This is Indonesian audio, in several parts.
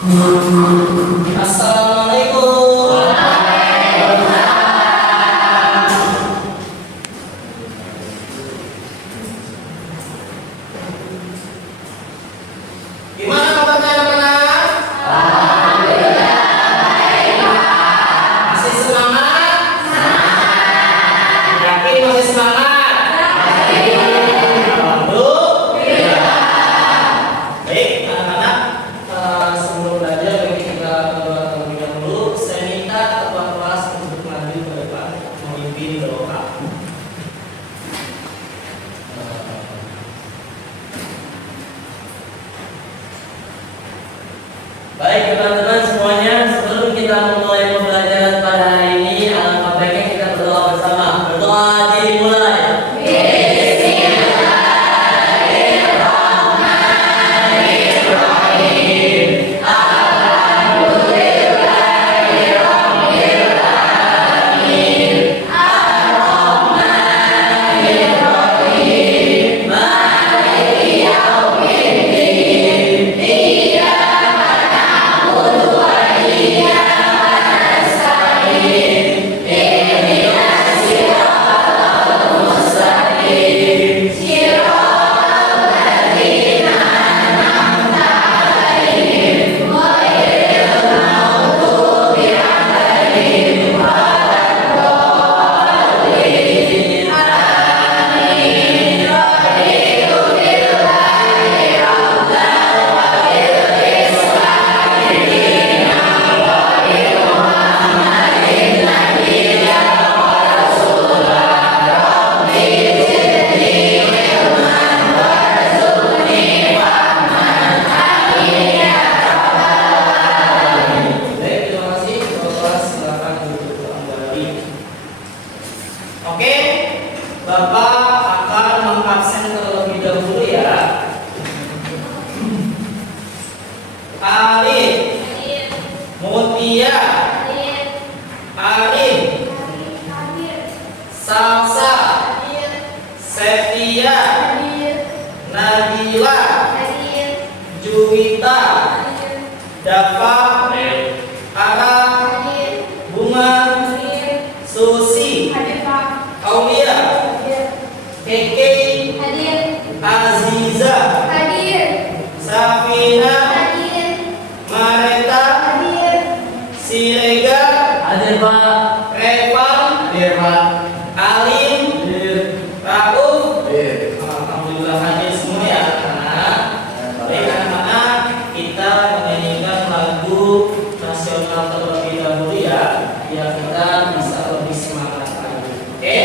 Assalamualaikum. Gimana kabarnya anak-anak? Masih semangat? Yakin masih semangat? Baik, anak-anak, sebelum belajar kita berdoa terlebih dahulu. Saya minta ketua kelas untuk maju ke depan memimpin doa. Baik teman-teman semuanya, sebelum kita memulai pembelajaran pada hari ini, alangkah baiknya kita berdoa bersama. Berdoa dimulai. Oke, Bapak akan mengabsen terlebih dahulu ya. Alif, Mutia, Arin, Salsa, Septia, Nabila, Juwita, Dafa, Ara, Bunga, Susi, Aulia, Keke, Aziza, Safina, Mareta, Sirega, Revan, Alim, Rauf. Alhamdulillah hadir semua ya anak-anak. Baik anak-anak, kita menyanyikan lagu nasional terlebih dahulu ya, biar kita bisa lebih semangat lagi. Oke?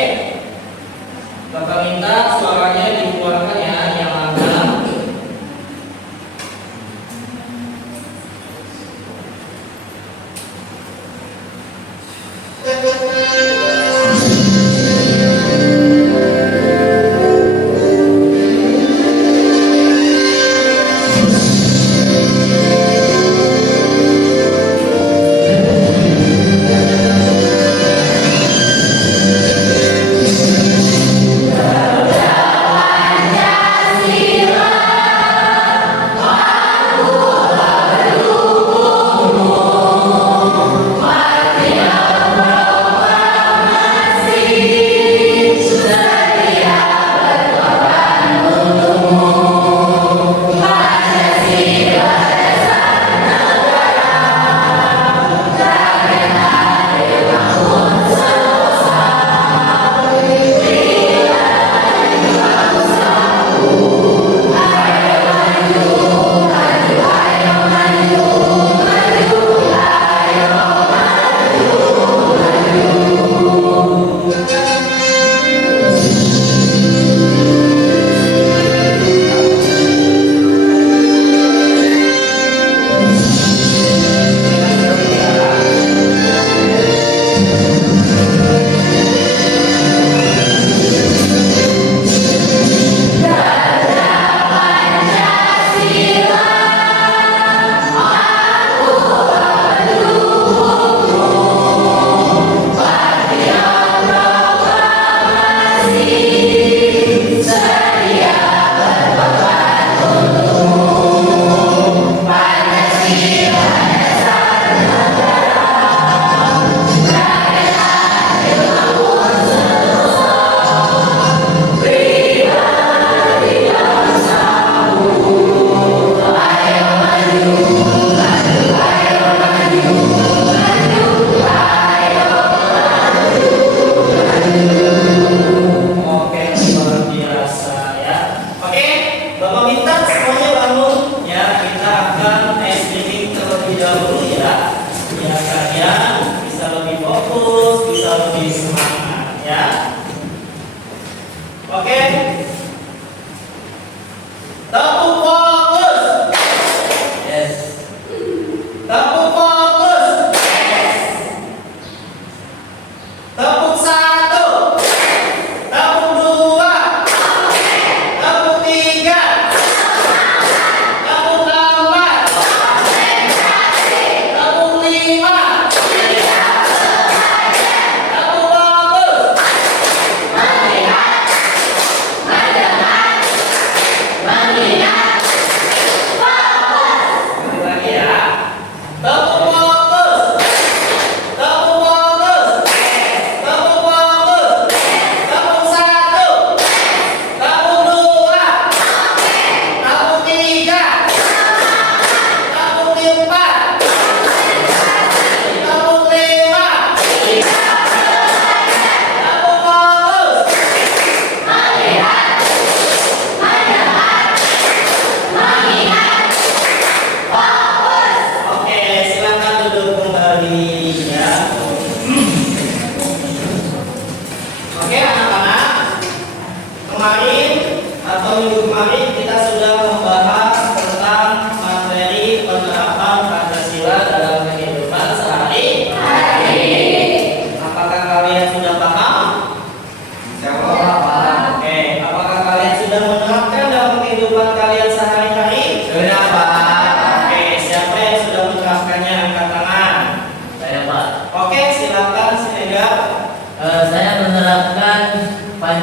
Bapak minta suaranya dikeluarkan ya, yang agak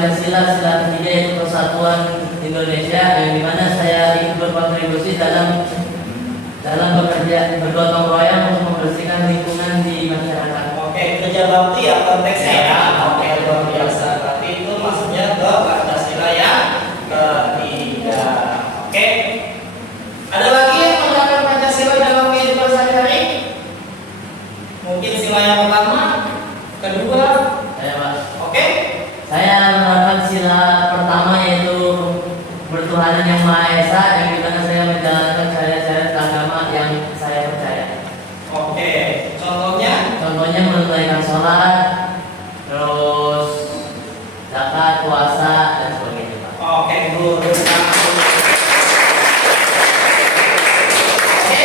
Pancasila, sila ketiga yaitu persatuan Indonesia, yang dimana saya ikut berkontribusi dalam bekerja bergotong royong untuk membersihkan lingkungan di masyarakat. Oke, kerja bakti ya konteksnya ya. Oke, luar biasa. Berarti itu maksudnya ke Pancasila yang ketiga. Oke. Ada lagi yang menerapkan Pancasila dalam kehidupan sehari-hari? Mungkin sila yang pertama, kedua, Saya Mas. oke? Saya menerapkan sila pertama yaitu bertuhanan yang Maha Esa, yang dimana saya menjalankan syariat-syariat agama yang saya percaya. Oke. Contohnya? Contohnya menunaikan sholat, terus zakat, puasa, dan sebagainya, Pak. Oke, good. Oke,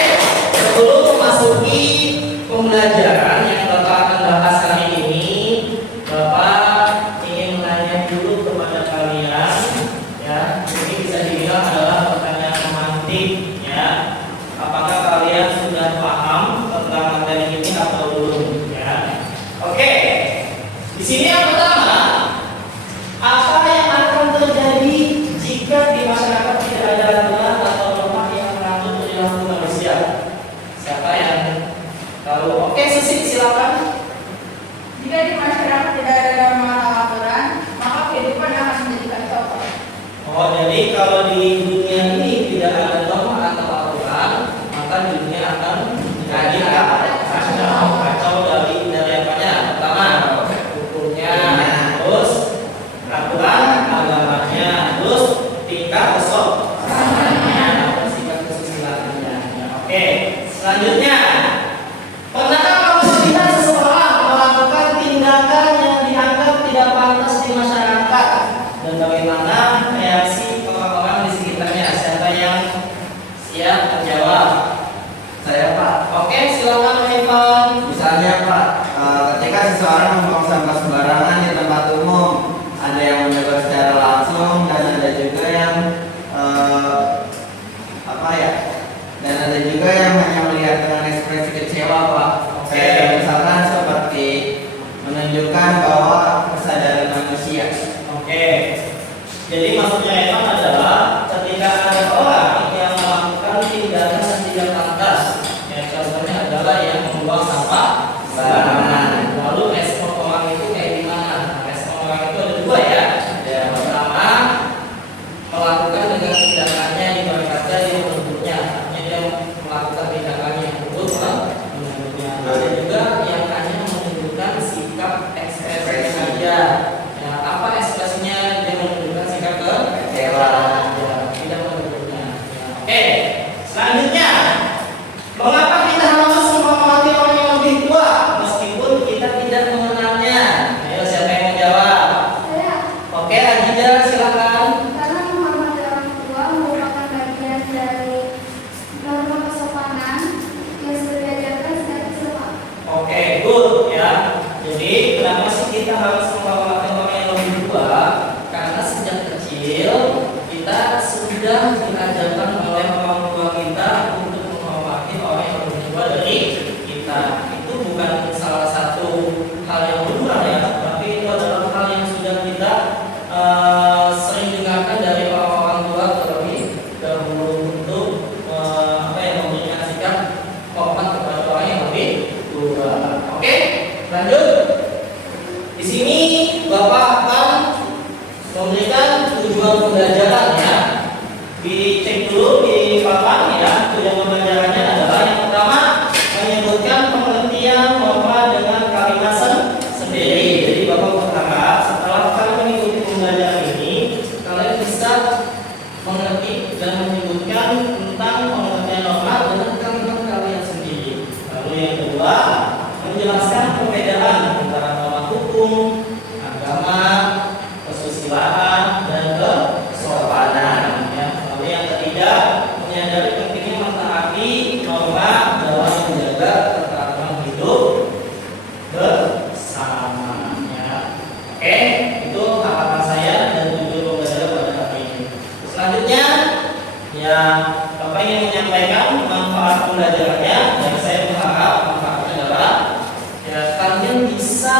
sebelum memasuki pembelajaran yang Bapak akan bahas hari ini, Bapak ingin menanya dulu kepada kalian, ya. Ini bisa dibilang adalah pertanyaan pemantik, ya. Apakah kalian sudah paham tentang materi ini atau belum, ya? Oke. Di sini yang pertama, apa yang akan terjadi jika di masyarakat tidak ada aturan atau norma yang mengatur perilaku manusia? Siapa yang tahu? Oke, Susi, silakan. Jika di masyarakat tidak ada norma atau aturan, maka kehidupan akan menjadi kacau. Oh, jadi kalau di dunia ini tidak ada norma atau aturan, maka dunia akan menjadi kacau. Kacau dari apanya? Pertama, hukumnya, terus aturan agamanya, terus tingkat kesopanannya, terus tingkat kesusilaannya. Oke, selanjutnya, pernahkah kamu melihat seseorang melakukan tindakan yang dianggap tidak pantas di masyarakat? Dan bagaimana reaksi orang-orang di sekitarnya? Siapa yang siap menjawab? Saya Pak. Oke, silakan Evan. Misalnya Pak, ketika seseorang membuang sampah sembarangan di tempat umum, ada yang menegur secara langsung dan ada juga yang dan ada juga yang hanya melihat dengan ekspresi kecewa Pak. Oke. Misalkan seperti menunjukkan bahwa kesadaran manusia. Oke. Jadi maksudnya Evan adalah ketika ada orang yang melakukan tindakan yang tidak pantas, ya contohnya adalah yang membuang sampah sembarangan. Lalu respon orang itu kayak gimana? Nah, respon orang itu ada dua ya. Yang pertama, melakukan dengan tindakannya di berkata dia menurutnya, artinya dia melakukan tindakannya yang menurut menurutnya. Ada juga yang hanya menunjukkan sikap ekspresi saja. Ya, apa ekspresinya? Dia menunjukkan sikap kecewa, ya, tidak menunjuknya. Ya, oke. Selanjutnya, mengapa kita harus menghormati orang yang lebih tua meskipun kita tidak mengenalnya? Ayo, siapa yang mau jawab? Saya, Oke, Ajida, silakan. karena menghormati orang tua merupakan bagian dari norma kesopanan yang sudah diajarkan sejak kecil, Pak. Oke, good ya. Jadi kenapa sih kita harus menghormati orang yang lebih tua? Karena sejak kecil kita sudah diajarkan oleh orang tua kita untuk menghormati orang yang lebih tua dari kita. Itu bukan salah satu hal yang lumrah ya, tapi itu adalah hal yang sudah kita sering dengarkan dari orang-orang tua terlebih dahulu untuk memberikan sikap hormat kepada orang yang lebih tua. Oke, lanjut. Di sini Bapak akan memberikan tujuan pembelajaran ya. Dicek dulu di papan ya. Tujuan pembelajarannya adalah yang pertama menyebutkan pengertian norma dengan kalimat sendiri. Jadi Bapak berharap setelah kalian mengikuti pembelajaran ini, kalian bisa mengerti dan menyebutkan tentang pengertian norma dengan kalimat kalian sendiri. Lalu yang kedua, menjelaskan perbedaan antara norma hukum, agama, kesusilaan, dan kesopanan. Ya. Lalu yang ketiga, menyadari pentingnya mentaati norma dalam menjaga keteraturan hidup bersama. Ya. Oke, itu harapan saya dan tujuan pembelajaran pada hari ini. Selanjutnya, ya Bapak ingin menyampaikan manfaat pembelajarannya dan saya berharap manfaatnya adalah ya kalian bisa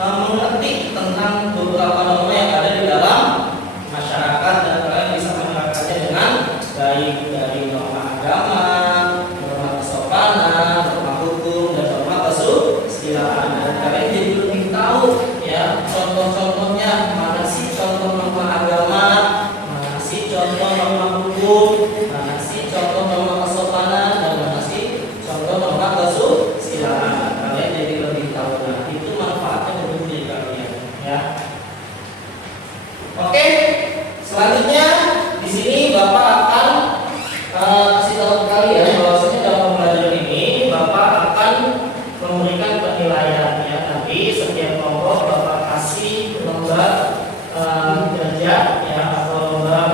mengerti tentang beberapa sih contoh norma kesopanan dan mana sih contoh norma kesusilaan. Kalian jadi lebih tahu. Nah, itu manfaatnya untuk diri kalian, ya. Oke, selanjutnya di sini Bapak akan kasih tahu ke kalian bahwasanya dalam pembelajaran ini Bapak akan memberikan penilaian, ya. Nanti setiap kelompok Bapak kasih lembar kerja, ya, atau lembar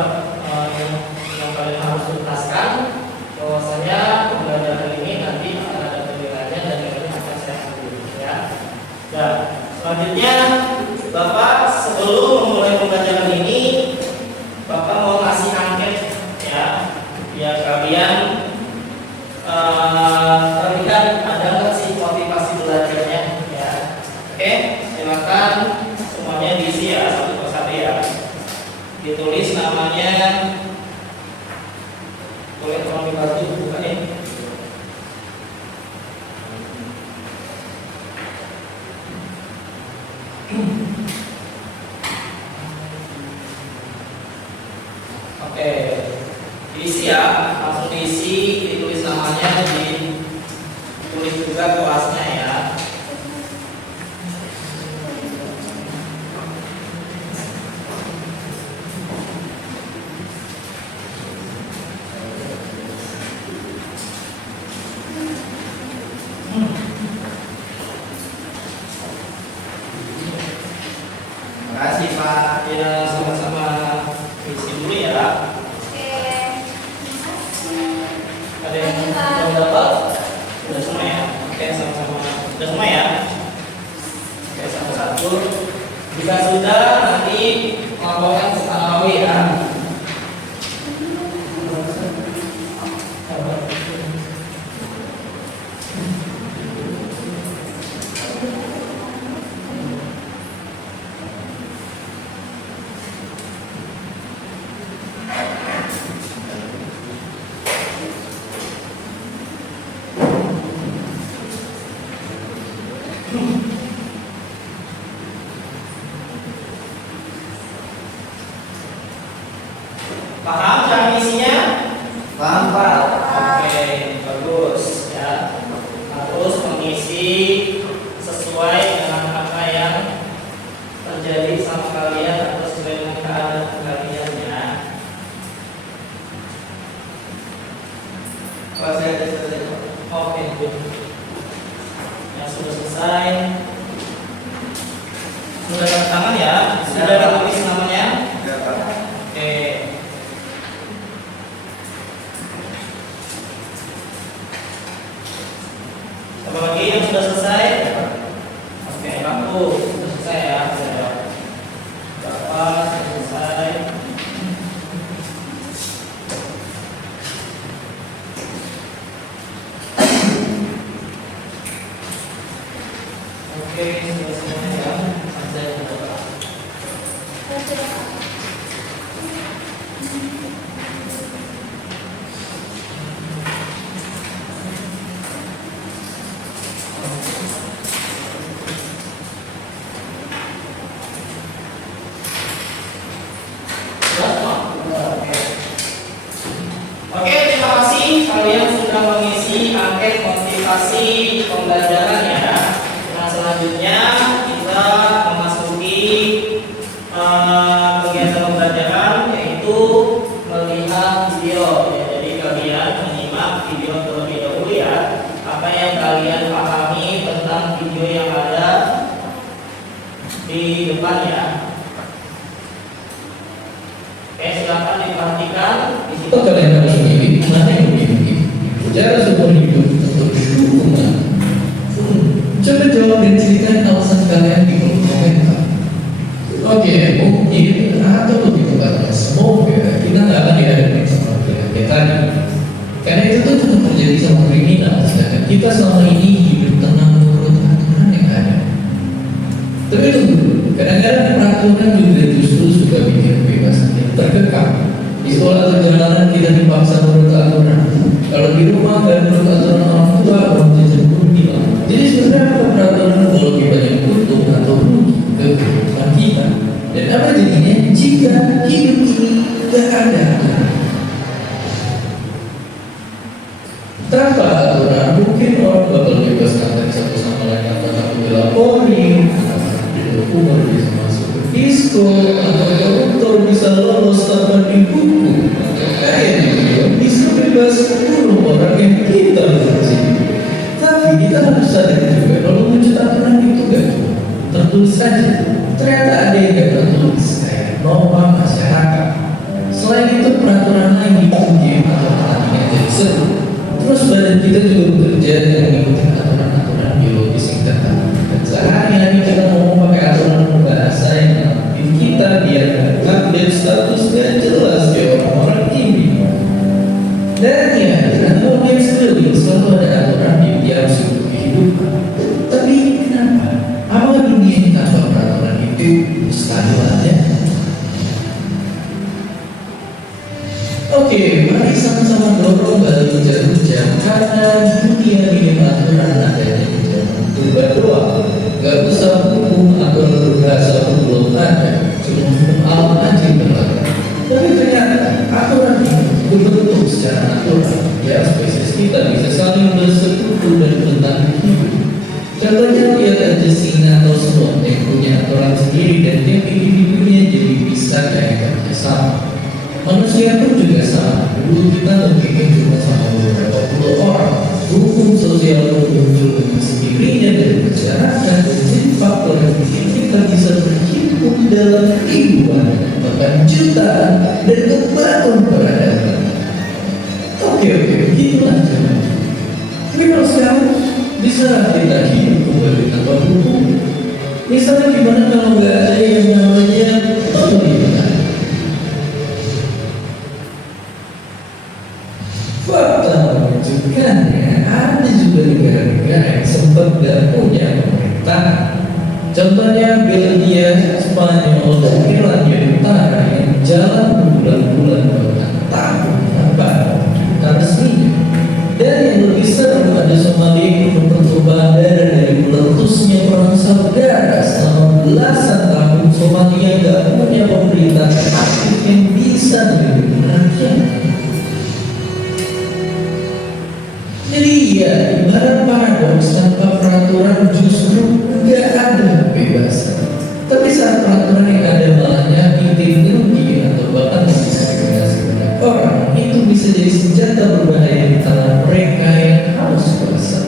yang kalian harus tuntaskan. Bahwasanya pembelajaran ini nanti akan ada penilaiannya dan kalian akan saya ambil, ya. Dan selanjutnya Bapak sebelum memulai pembelajaran ini Bapak mau ngasih angket, ya, biar kalian terlihat ada nggak sih motivasi belajarnya, ya. Oke, silakan semuanya diisi ya satu persatu, ya. Ditulis namanya, boleh tolong dibantu buka ini. Oke, diisi ya, langsung diisi, ditulis namanya, ditulis juga kelasnya, ya. Terima kasih Pak. Ya, sama-sama isi dulu, ya. Oke, terima kasih. Ada yang belum dapat? Sudah semua, ya? Oke, sama-sama. Sudah semua, ya? Oke, satu-satu. Jika sudah, nanti melaporkan ke Pak Nawawi, ya. Paham cara isinya? Paham Pak. Oke, bagus, ya. Harus mengisi sesuai dengan apa yang terjadi sama kalian atau sesuai dengan keadaan kalian, ya. Pak saya ada selesai Pak. Oke, good. Yang sudah selesai, sudah tanda tangan, ya. Sudah ditulis namanya. Ya Pak. Oke. Apa lagi yang sudah selesai? Oke, aku sudah selesai, ya. Bapak sudah selesai. Oke, sudah semuanya, ya. Saya sudah Pak. Oke, terima kasih kalian sudah mengisi angket motivasi pembelajaran, ya. Nah, selanjutnya kita memasuki kegiatan pembelajaran, yaitu melihat video, ya. Jadi kalian menyimak video terlebih dahulu, ya. Apa yang kalian pahami tentang video yang ada di depan, ya. Oke, silakan diperhatikan. Di situ Apa kalian harus memilih mana yang lebih mungkin? Cara seumur hidup atau hukuman? Coba jawab dan ceritakan alasan kalian di kolom komentar. Oke, mungkin atau lebih tepatnya semoga kita nggak akan dihadapin sama pilihan kayak tadi. Karena itu tuh tetap terjadi sama kriminal, sedangkan kita selama ini hidup tenang menurut aturan yang ada. Tapi tunggu, kadang-kadang peraturan juga justru suka bikin kebebasan yang terkekang. Di sekolah atau jalanan kita dipaksa menurut aturan. Kalau di rumah dan menurut aturan orang tua, orang jajan pun bilang. Jadi sebenarnya apa peraturan itu lebih banyak untung atau rugi ke kehidupan kita? Dan apa jadinya jika hidup ini tidak ada aturan? Tanpa aturan mungkin orang bakal bebas kontak satu sama lain atau satu dilaporin, umur bisa masuk ke disko, atau koruptor bisa lolos tanpa dihukum, atau kayak gitu bisa bebas bunuh orang yang kita benci. Tapi kita harus sadar juga kalau wujud aturan itu gak cuma tertulis saja. Ternyata ada yang gak tertulis kayak norma masyarakat. Selain itu peraturan lain diuji atau pertandingan jadi seru. Terus badan kita juga bekerja dengan mengikuti aturan-aturan biologis yang ketat. Dan sehari-hari kita mau pakai aturan bahasa yang mengatur kita biar update statusnya jelas di orang-orang ini. Dan ya, dalam dunia sekeliling selalu ada aturan yang harus untuk kehidupan. Tapi kenapa? Apakah dunia ini tanpa peraturan itu mustahil aja? Oke, mari sama-sama dorong balik jam-jam karena dunia ini aturan adanya di zaman purba doang. Gak usah hukum atau berbahasa pun belum ada, cuma hukum alam aja yang berlaku. Tapi ternyata aturan ini berbentuk secara natural. Ya, spesies kita bisa saling bersekutu dan bertahan hidup. Contohnya lihat aja singa atau slot yang punya aturan sendiri dan tiap individunya jadi bisa kayak kerja sama. Manusia pun juga sama. Dulu kita mungkin cuma sama beberapa puluh orang. Hukum sosial pun muncul dengan sendirinya dari masyarakat dan jadi faktor yang bikin kita bisa berhimpun dalam ribuan, bahkan jutaan dan membangun peradaban. Oke, begitulah zaman. Tapi kalau sekarang bisa kita hidup kembali tanpa hukum. Misalnya gimana kalau nggak ada yang namanya pemerintah? Fakta menunjukkannya ada juga negara-negara yang sempat gak punya pemerintah. Contohnya Belgia, Spanyol, dan Irlandia Utara yang jalan berbulan-bulan bahkan tahun tanpa pemerintah resminya. Dan yang lebih seru ada Somalia yang perubahan daerah dari meletusnya perang saudara selama belasan tahun. Somalia gak punya pemerintah aktif yang bisa melindungi rakyat. Jadi ya, ibarat paradoks tanpa peraturan justru nggak ada kebebasan. Tapi saat peraturan yang ada malah nyakitin rugi atau bahkan diskriminasi banyak orang, itu bisa jadi senjata berbahaya di tangan mereka yang harus kuasa.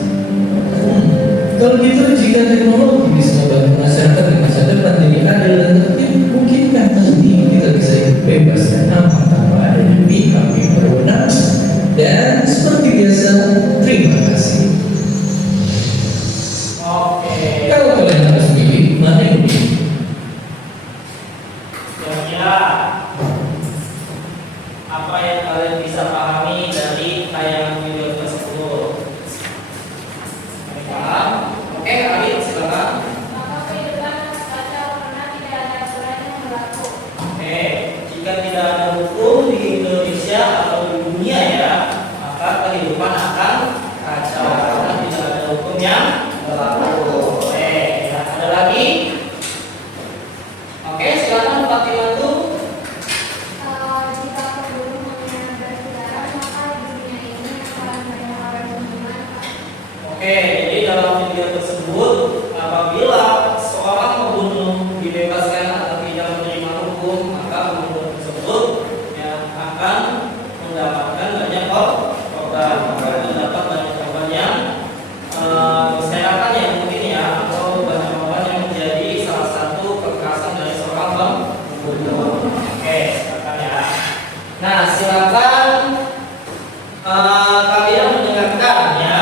Kalau gitu, jika teknologi bisa membantu masyarakat di masa depan jadi adil dan tertib, mungkinkah nanti kita bisa hidup bebas dan aman tanpa ada pihak yang berwenang? Dan seperti biasa, terima kasih. Oke. Kalau kalian harus pilih, mana yang lebih? Kira-kira apa yang kalian bisa pahami dari tayangan video tersebut? Paham? Oke, Alif, silakan. Maka kehidupan harus kacau karena tidak ada aturan yang berlaku. Oke, jika tidak ada hukum di Indonesia atau di dunia ya, maka kehidupan akan kacau karena tidak ada hukum yang berlaku. Oke, ya, ada lagi? Oke, silakan Pak Timantu. Jika penduduk hanya berkeliaran, maka di dunia ini akan banyak orang yang bermanfaat. Oke, jadi dalam video tersebut apabila seorang pembunuh dibebaskan atau tidak menerima hukum, maka pembunuh tersebut yang akan mendapatkan banyak korban, mendapat banyak korban yang berserakan ya mungkin ya, atau banyak korban yang menjadi salah satu kekerasan dari seorang pembunuh. Oke, silakan ya. Nah, silakan kalian mendengarkan ya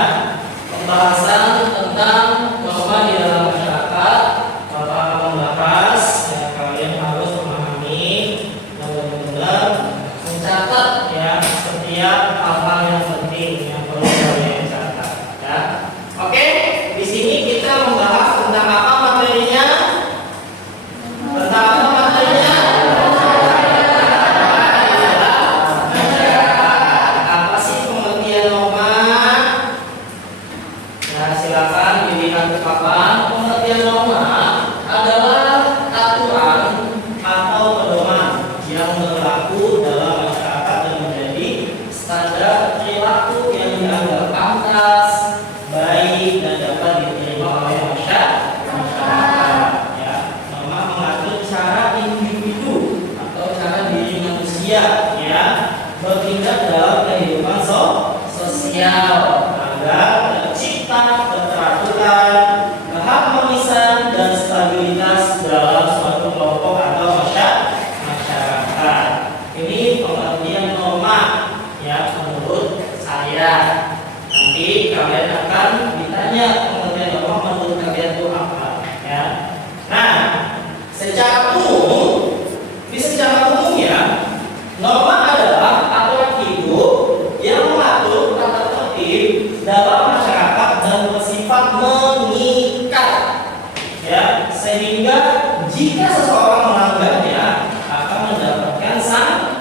pembahasan tentang norma di dalam masyarakat. Bapak akan membahas ya, kalian harus memahami dan benar-benar mencatat ya setiap hal-hal yang penting yang perlu kalian catat ya. Oke, di sini kita membahas tentang apa materinya? Tentang apa materinya? Apa sih pengertian norma? Nah, silakan dilihat ke papan. Pengertian norma adalah aturan atau pedoman yang berlaku dalam masyarakat dan menjadi standar perilaku yang dianggap pantas, baik dan dapat diterima oleh masyarakat. Ya, norma mengatur cara individu atau cara diri manusia ya bertindak dalam kehidupan sosial agar tercipta keteraturan, keharmonisan dan stabilitas dalam suatu kelompok atau masyarakat. Ini pengertian norma ya menurut saya. Nanti kalian akan ditanya pengertian norma menurut kalian itu apa ya. Nah, secara umum ya norma adalah aturan hidup yang mengatur tata tertib dalam masyarakat dan bersifat mengikat ya, sehingga jika seseorang melanggarnya akan mendapatkan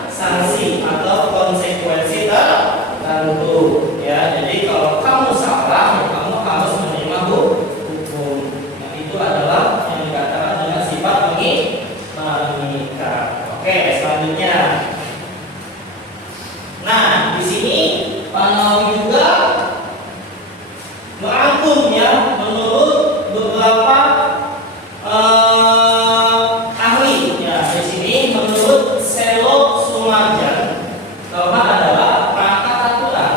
sanksi atau konsekuensi tertentu ya. Jadi kalau kamu salah, ya kamu harus menerima hukum. Nah, itu adalah yang dikatakan dengan sifat mengikat. Oke, selanjutnya. Nah, di sini Pak Nawawi juga merangkum ya menurut beberapa ahli ya. Di sini menurut Selo Sumarjan, norma adalah perangkat aturan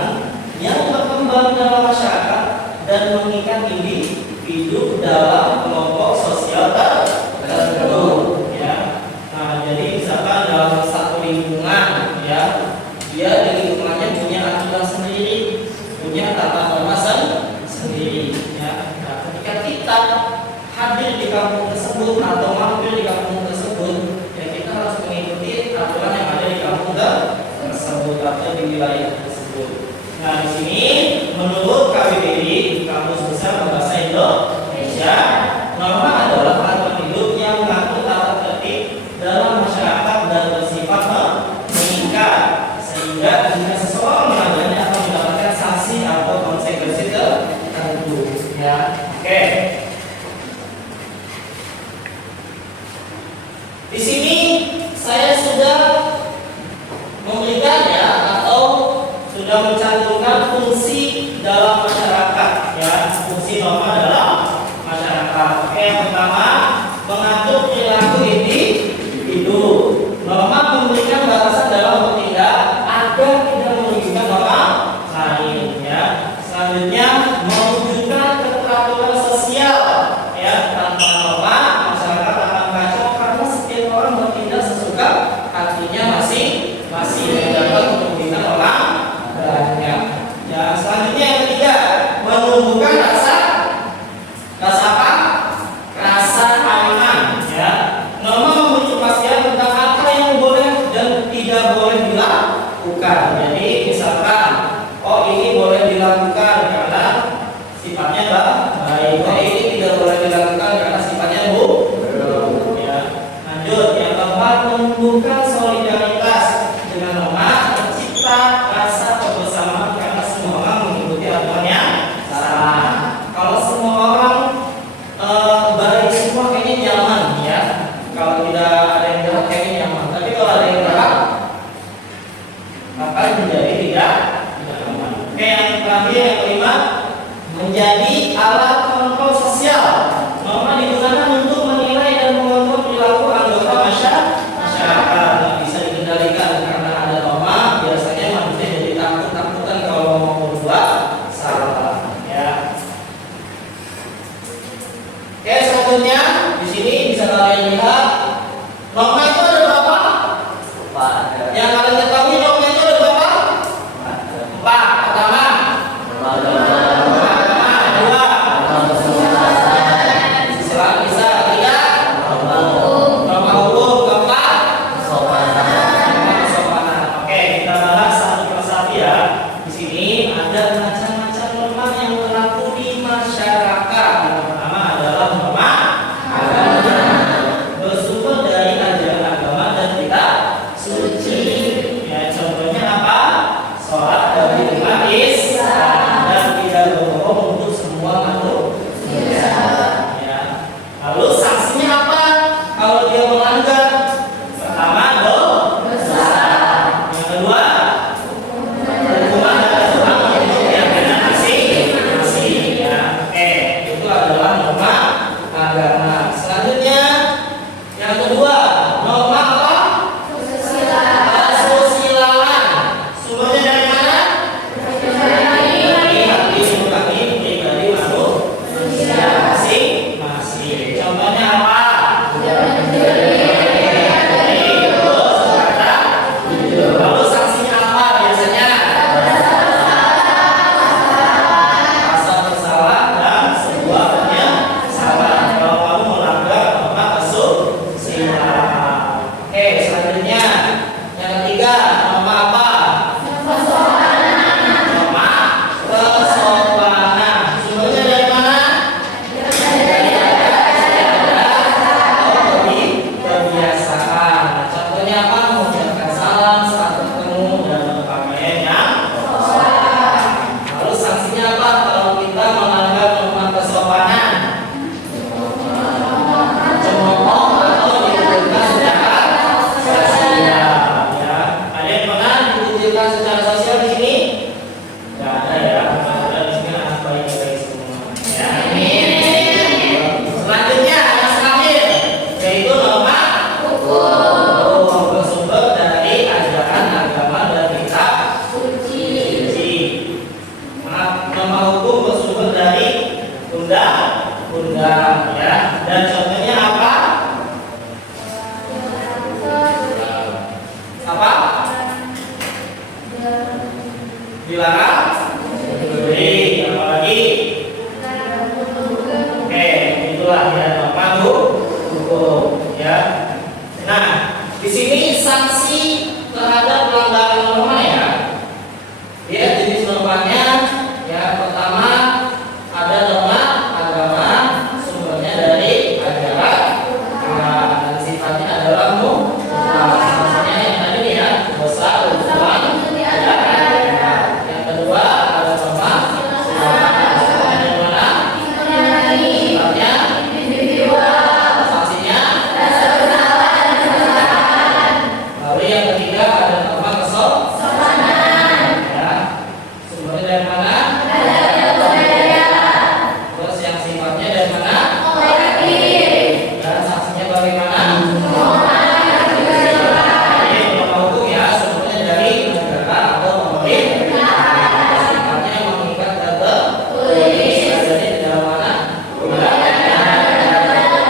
yang berkembang dalam masyarakat dan mengikat individu dalam kelompok sosial tertentu ya. Nah, jadi misalkan dalam satu lingkungan ya, dia di lingkungannya punya aturan sendiri, punya tata norma sendiri ya. Nah, ketika kita hadir di kampung tersebut atau mampir di kampung tersebut ya, kita harus mengikuti aturan yang ada di kampung tersebut atau di wilayah tersebut. Nah, di sini menurut KBBI Kamus Besar Bahasa Indonesia, norma adalah aturan hidup yang mengatur tata tertib dalam masyarakat dan bersifat mengikat, sehingga jika seseorang melanggarnya akan mendapatkan sanksi atau konsekuensi tertentu ya. Oke. Di sini saya sudah memberikan ya atau sudah mencantumkan fungsi dalam masyarakat ya. Fungsi norma dalam masyarakat. Oke, yang pertama mengatur perilaku individu. Norma memberikan batasan dalam bertindak agar tidak merugikan orang lain ya. Selanjutnya mewujudkan keteraturan sosial ya. Tanpa norma masyarakat akan kacau karena setiap orang bertindak sesuka hatinya masih dapat merugikan orang banyak ya. Selanjutnya yang ketiga menumbuhkan rasa apa? Rasa aman ya. Norma memberi kepastian tentang apa yang boleh dan tidak boleh dilakukan. Jadi misalkan, oh ini boleh dilakukan karena sifatnya baik, oh ini tidak boleh dilakukan karena sifatnya buruk. Ya. Lanjut, yang keempat menumbuhkan solidaritas. Dengan norma tercipta rasa kebersamaan karena semua orang mengikuti aturan yang sama. Kalau semua orang baik semua kayaknya nyaman ya. Kalau tidak ada yang jahat kayaknya nyaman. Tapi kalau ada yang jahat maka menjadi tidak nyaman. Oke, yang terakhir yang kelima menjadi alat kontrol sosial. Norma digunakan untuk menilai dan mengontrol perilaku anggota masyarakat. Bisa dikendalikan karena ada norma. Biasanya manusia jadi takut-takutan kalau mau berbuat salah ya. Oke, selanjutnya di sini bisa kalian lihat norma itu ada berapa? Yang kalian ketahui norma itu ada berapa? 4. Pertama, dua, selain bisa tiga, norma hukum, keempat, kesopanan. Oke, kita bahas satu persatu ya. Di sini ada macam-macam norma yang berlaku di masyarakat. Yang pertama adalah norma agama, bersumber dari ajaran agama dan kitab suci. Ya, contohnya apa? Sholat dari umat Islam dan tidak berbohong untuk semua manusia. Ya. Lalu sanksinya apa? Kalau dia melanggar, pertama dosa. Yang kedua, hukuman dan dilarang beli. Apalagi? Oke, itulah ya norma hukum ya. Nah, di sini sanksi terhadap pelanggaran norma ya. Lihat jenis normanya ya. Pertama ada norma agama, sumbernya dari ajaran dan sifatnya adalah sanksinya yang tadi nih ya, dosa, hukuman, ajaran. Yang kedua ada norma yang mana sifatnya sanksinya. Lalu yang ketiga ada norma kesopanan ya, sumbernya dari mana? Terus yang sifatnya dari mana? Dan sanksinya bagaimana? Ini norma hukum ya, sumbernya dari negara atau pemerintah. Sifatnya mengikat dan tertulis di dalam mana?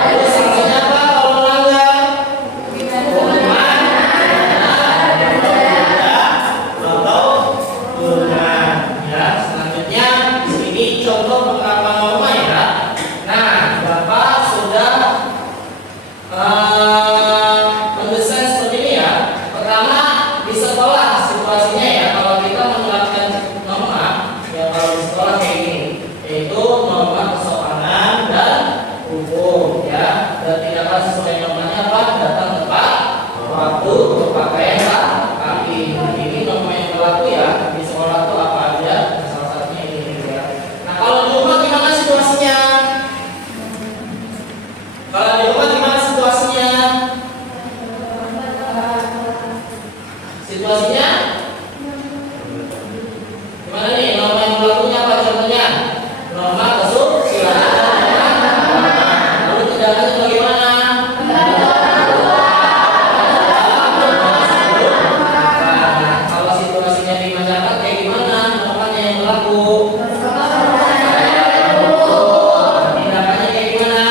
Terus sanksinya apa kalau melanggar? Hukuman atau kurungan ya. Selanjutnya di sini contoh penerapan norma ya. Nah, Bapak sudah mendesain seperti ini ya. Pertama di sekolah situasinya ya, kalau kita menerapkan norma ya, kalau di sekolah kayak gini, yaitu norma kesopanan dan hukum ya, dan tindakan sesuai normanya apa? Datang tepat waktu, berpakaian rapi. Ini norma yang berlaku ya di sekolah itu apa aja, salah satunya ini ya. Nah, kalau di rumah gimana situasinya? Kalau di rumah gimana situasinya? Situasinya gimana nih? Norma yang berlakunya apa contohnya? Norma kesusilaan. Lalu tindakannya bagaimana? Nah, kalau situasinya di masyarakat kayak gimana? Normanya yang berlaku? Tindakannya kayak gimana?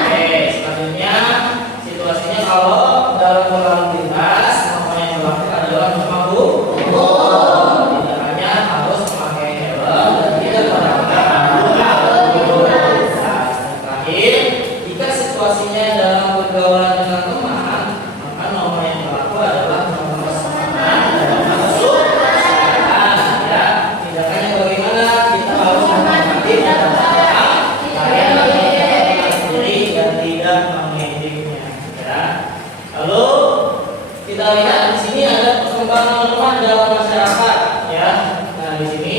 Oke, selanjutnya situasinya kalau dalam berlalu lintas, norma yang berlaku adalah norma hukum. Tindakannya harus memakai helm dan tidak melanggar aturan. Terakhir, jika situasinya dalam pergaulan dengan teman, maka norma yang berlaku adalah norma kesopanan dan norma kesusilaan ya. Tindakannya bagaimana? Kita harus menghormati dan sendiri dan tidak mengediknya ya. Lalu kita lihat di sini ada perkembangan norma dalam masyarakat ya. Nah, di sini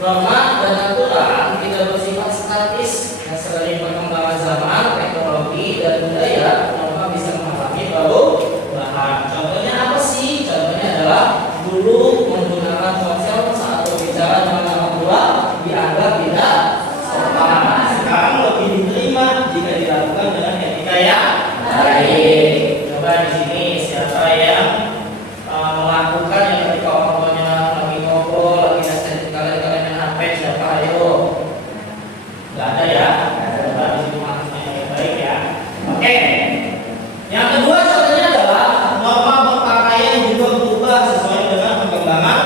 norma dan aturan tidak bersifat statis. Nah, seiring perkembangan zaman, teknologi dan budaya, norma bisa mengalami perubahan. Contohnya apa sih? Contohnya adalah dulu menggunakan ponsel saat berbicara dengan orang tua dianggap tidak sopan. Sekarang lebih diterima jika dilakukan dengan etika yang baik. Coba di sini siapa yang melakukan yang ketika orang tuanya lagi ngobrol, lagi nasihat kalian main HP, siapa? Ayo. Nggak ada ya? Coba di sini maksudnya yang baik ya. Oke. Yang kedua contohnya adalah norma berpakaian juga berubah sesuai dengan perkembangan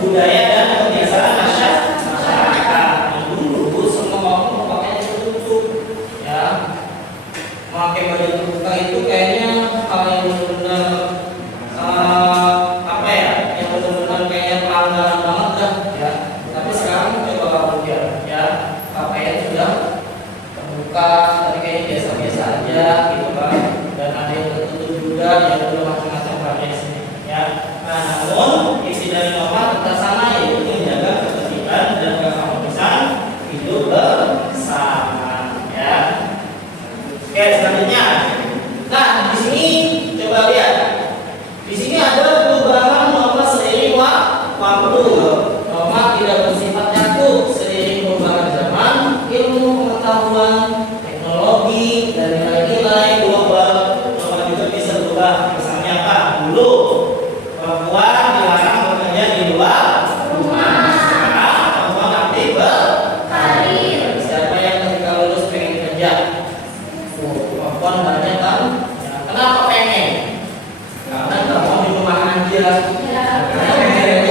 budaya dan kebiasaan masyarakat. Dulu semua orang berpakaian tertutup ya. Memakai baju terbuka itu kayaknya hal yang benar-benar apa ya, yang benar-benar kayaknya pelanggaran banget dah ya. Tapi sekarang coba kamu lihat ya, pakaian sudah terbuka, tapi kayaknya biasa-biasa aja gitu kan. Dan ada yang tertutup juga, yang belum macam-macam variasinya ya. Nah, namun isi dari norma tetap sama, yaitu menjaga ya?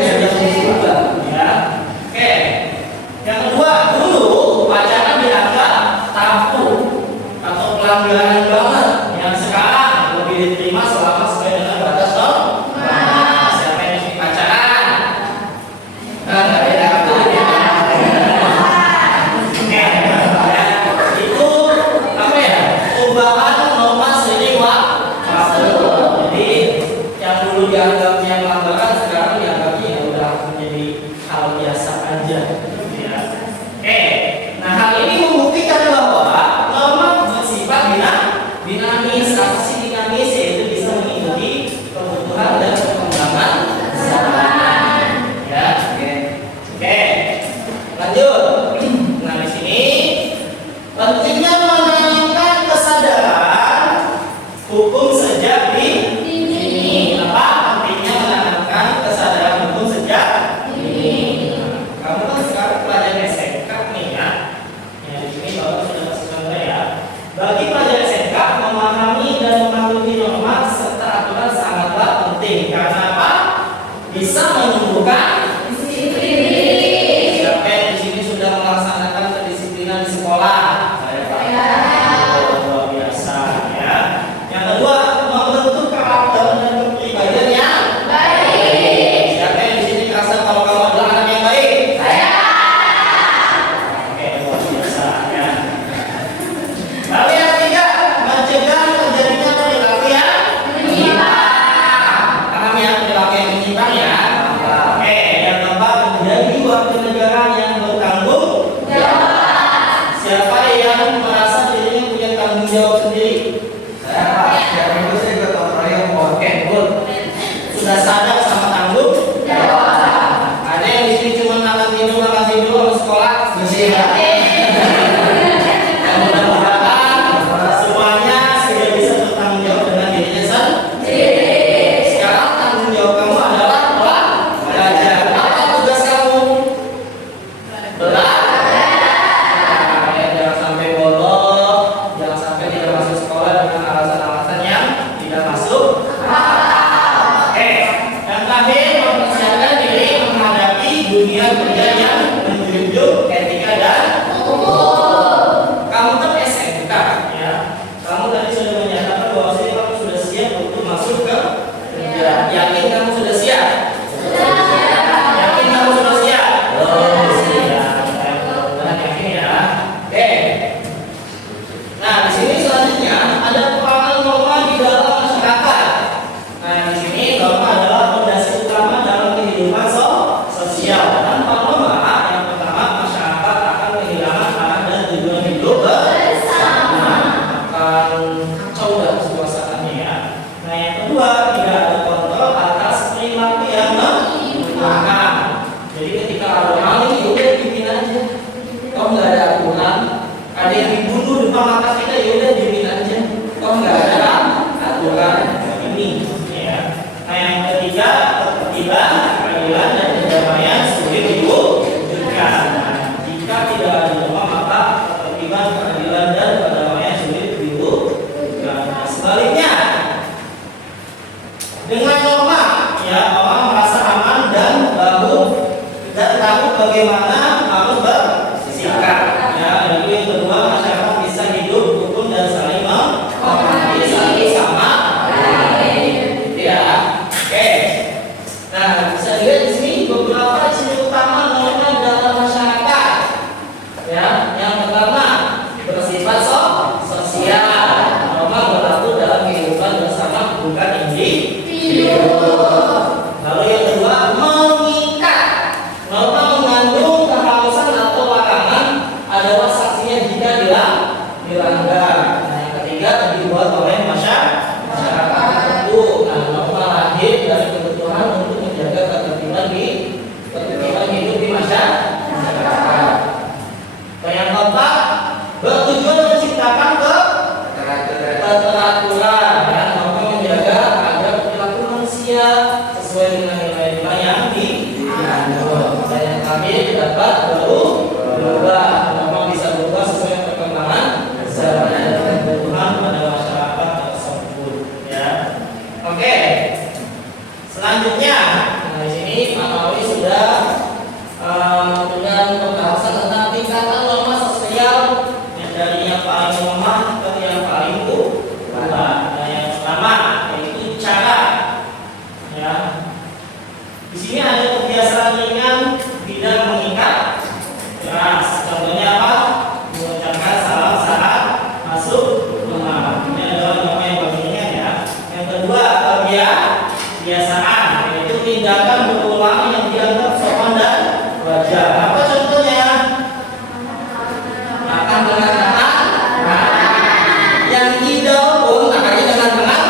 Sudah juga, ya. Oke. Yang kedua, dulu upacara dianggap tabu atau pelanggaran banget. Yang sekarang lebih diterima selama sesuai dengan batas norma. Siapa yang ingin pacaran? Nggak beda waktu ya. Oke, itu apa ya? Perubahan norma seiring waktu. Jadi yang dulu dianggapnya pelanggaran sekarang dianggapnya ya udah menjadi hal biasa aja. Ya. Oke, nah hal ini membuktikan bahwa norma bersifat dinamis. Apa sih dinamis? Yaitu bisa mengikuti kebutuhan dan perkembangan zaman. Ya, oke, lanjut. Nah di sini pentingnya menanamkan kesadaran hukum sejak dini. Apa pentingnya menanamkan kesadaran hukum sejak dini? Kamu kan sekarang pelajar SMK nih ya. Ya di sini Bapak sudah kasih contoh ya. Bagi pelajar SMK memahami dan mematuhi norma serta aturan sangatlah penting. Karena apa? Bisa menumbuhkan disiplin. Siapa yang di sini sudah melaksanakan kedisiplinan di sekolah? Saya Pak. Luar biasa ya. Yang kedua, membentuk karakter dan kepribadian yang baik. Siapa yang di sini merasa kalau kamu adalah anak yang baik? Oke, luar biasa ya. Lalu yang ketiga, mencegah terjadinya perilaku yang menyimpang. Paham ya perilaku yang menyimpang ya? Oke, yang keempat, menjadi warga negara yang bertanggung jawab. Siapa yang merasa dirinya punya tanggung jawab sendiri? Saya Pak, setiap minggu saya ikut gotong royong Pak. Oke, good. Sudah sadar sama tanggung jawab. Ada yang di sini cuma makan tidur sama sekolah? Dan mudah-mudahan semuanya sudah bisa bertanggung jawab dengan dirinya sendiri. Sekarang tanggung jawab kamu adalah belajar. Apa tugas kamu? Belajar. Jangan sampai bolos, jangan sampai tidak masuk sekolah dengan alasan-alasan yang tidak masuk. Oke, yang terakhir mempersiapkan diri menghadapi dunia kerja yang menjunjung etika dan hukum. Kamu kan SMK ya. Kamu tadi sudah menyatakan bahwa kamu sudah siap untuk masuk ke kerja. Yakin kamu sudah siap? Yakin kamu sudah siap? Mudah-mudahan yakin ya. Oke. Nah, di sini selanjutnya ada peranan norma di dalam masyarakat. Nah, di sini norma adalah fondasi utama dalam kehidupan sosial. Tanpa norma, yang pertama masyarakat akan kehilangan arah dan tujuan hidup bersama. Akan kacau dah suasananya ya. Nah, yang kedua tidak ada kontrol atas perilaku yang menyimpang. Jadi ketika ada maling, ya udah bikin aja. Kalau nggak ada aturan, ada yang dibunuh depan mata kita, ya udah bikin aja. Kalau nggak ada aturan ini, ya. Nah yang ketiga ketertiban, keadilan dan kedamaian sulit diwujudkan. Nah, jika tidak ada norma maka ketertiban, keadilan dan kedamaian sulit diwujudkan. Nah, sebaliknya dengan norma, ya orang merasa aman dan tahu bagaimana harus bersikap. Ya, itu yang kedua masyarakat bisa hidup rukun dan saling menghormati satu sama lain. Ya, oke. Nah, bisa dilihat di sini beberapa ciri utama norma dalam masyarakat. Ya, yang pertama bersifat sosial. Norma berlaku dalam kehidupan bersama bukan individu. Lalu yang kedua mengikat. Norma mengandung keharusan atau larangan adalah saksinya jika dilanggar. Nah, yang ketiga dibuat oleh masyarakat tertentu. Nah, norma lahir dari kebutuhan untuk menjaga ketertiban hidup di masyarakat. Dan yang keempat bertujuan menciptakan keteraturan. Dan norma menjaga agar perilaku manusia sesuai dengan nilai-nilai yang dianut. Dan yang terakhir dapat berubah. Norma bisa berubah sesuai perkembangan zaman dan kebutuhan pada masyarakat tersebut. Ya, oke. Selanjutnya selanjutnya, nah di sini Pak Mawi sudah dengan pembahasan tentang tingkatan norma sosial yang dari yang paling lemah ke yang paling kuat. Nah, yang pertama yaitu cara. Ya, di sini ada kebiasaan ringan tidak mengikat keras. Contohnya apa? Mengucapkan salam saat masuk rumah. Ini adalah norma yang paling ringan ya. Yang kedua, kebiasaan, yaitu tindakan berulang yang dianggap sopan dan wajar. Apa contohnya? Makan dengan tangan yang tidak pun makannya dengan tangan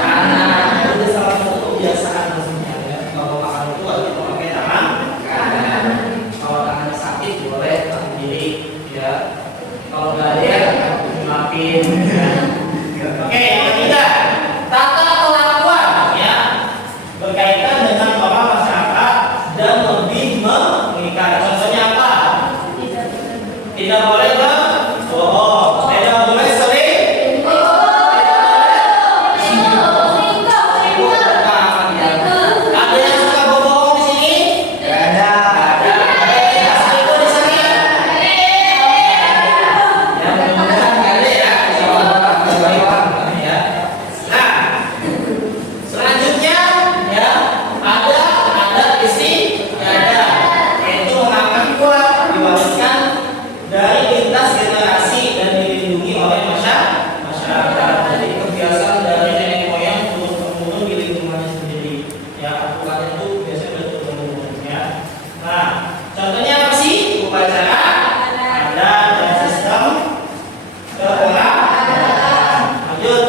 kanan. Itu salah satu kebiasaan maksudnya ya. Kalau makan itu harus memakai tangan kanan. Kalau tangannya sakit boleh tangan kiri ya. Kalau nggak ada ya maafin ya. Oke, yang ketiga, tata kelakuan ya, berkaitan dengan orang masyarakat dan lebih mengikat. Contohnya apa? Tidak boleh berbohong, tidak boleh sering ada yang suka berbohong di sini? Ada. Ada. Yang selingkuh di sini? Ya, mudah-mudahan nggak ada ya. Ya. Nah, selanjutnya ya ada istiadat, yaitu mengamalkan kuat diwariskan dari lintas generasi dan dilindungi oleh masyarakat. Jadi kebiasaan dari nenek moyang turun temurun di lingkungannya sendiri. Ya, aturan itu biasanya udah turun temurun ya. Nah, contohnya apa sih? Upacara ada dan sistem keolahragaan. Lanjut,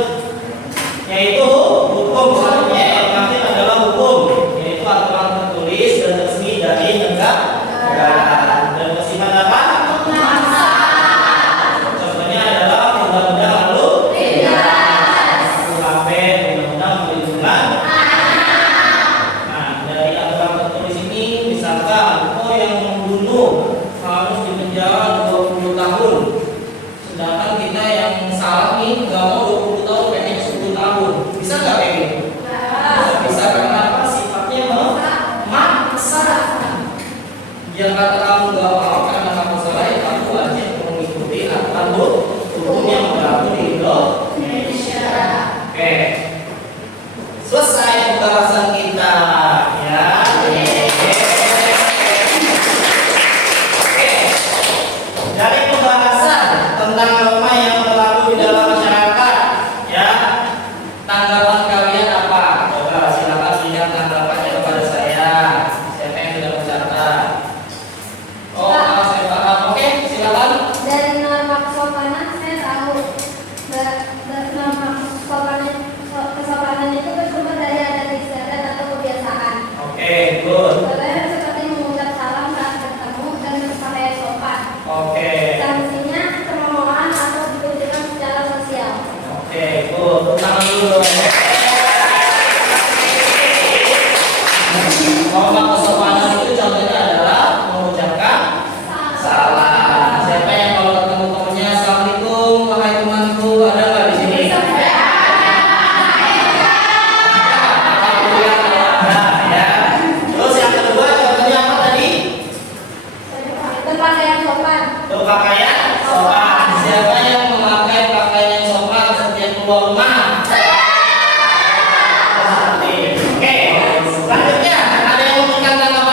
yaitu hukum. Selanjutnya yang terakhir adalah hukum, yaitu aturan tertulis dan resmi dari negara dan bersifat apa? Contohnya adalah undang-undang lalu UHP, undang-undang perlindungan. Nah, dari aturan tertulis ini misalkan yang membunuh harus dipenjara 20 tahun. Sedangkan kita yang salah nih nggak mau 20 tahun, pengen 10 tahun. Bisa nggak kayak gitu? Bisa karena apa? Sifatnya memaksa. Yang kata kamu nggak mau karena kamu salah, ya kamu wajib mengikuti aturan hukum yang berlaku di Indonesia. Oke, selesai pembahasan kita ya. Oke, dari pembahasan tentang norma yang berlaku di dalam masyarakat ya, tanggapan kalian apa? Coba silakan berikan tanggapannya kepada saya. Siapa yang sudah mencatat? Oh, saya paham. Oke, silakan. Dari norma kesopanan saya tahu norma kesopanan itu bersumber dari adat istiadat atau kebiasaan. Oke, good. Contohnya seperti mengucap salam saat bertemu dan berpakaian sopan. Oke. Sanksinya cemoohan atau ditunjukkan secara sosial. Oke, good. Tepuk tangan dulu. Norma kesopanan itu contohnya adalah mengucapkan salam. Siapa yang kalau ketemu temannya assalamualaikum, wahai temanku, ada nggak di sini? Nah, ya. Terus yang kedua contohnya apa tadi? Berpakaian sopan. Berpakaian sopan. Siapa yang memakai pakaian yang sopan setiap keluar rumah? Oke, selanjutnya ada yang memberikan tanggapan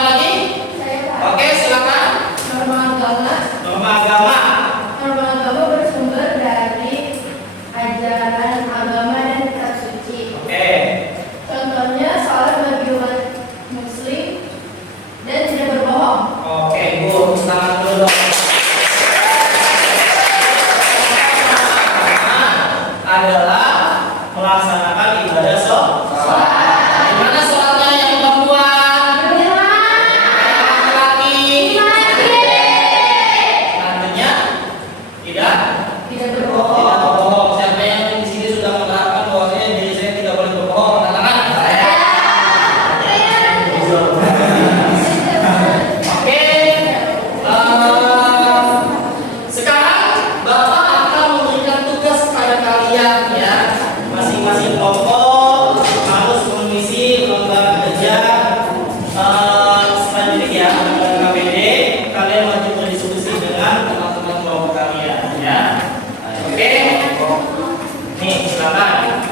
silakan.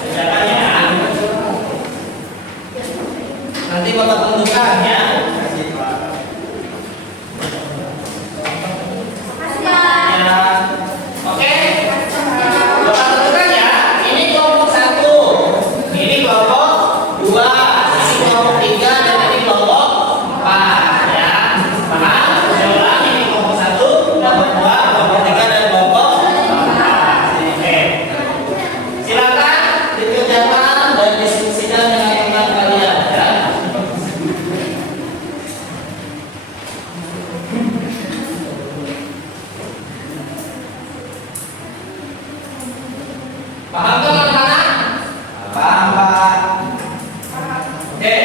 Kerjakan ya. Nanti Bapak tentukan ya. Kasih Pak. Ya. Oke. Bapak tentukan ya. Ini kelompok 1. Ini kelompok 2. Ini kelompok 3 dan ini kelompok 4 ya. Paham? Saya ulang, ini kelompok 1, kelompok 2, kelompok 3 dan kelompok 4. Oke. Silakan dikerjakan dan diskusikan dengan teman kalian ya. Paham kan anak-anak? Paham Pak. Oke.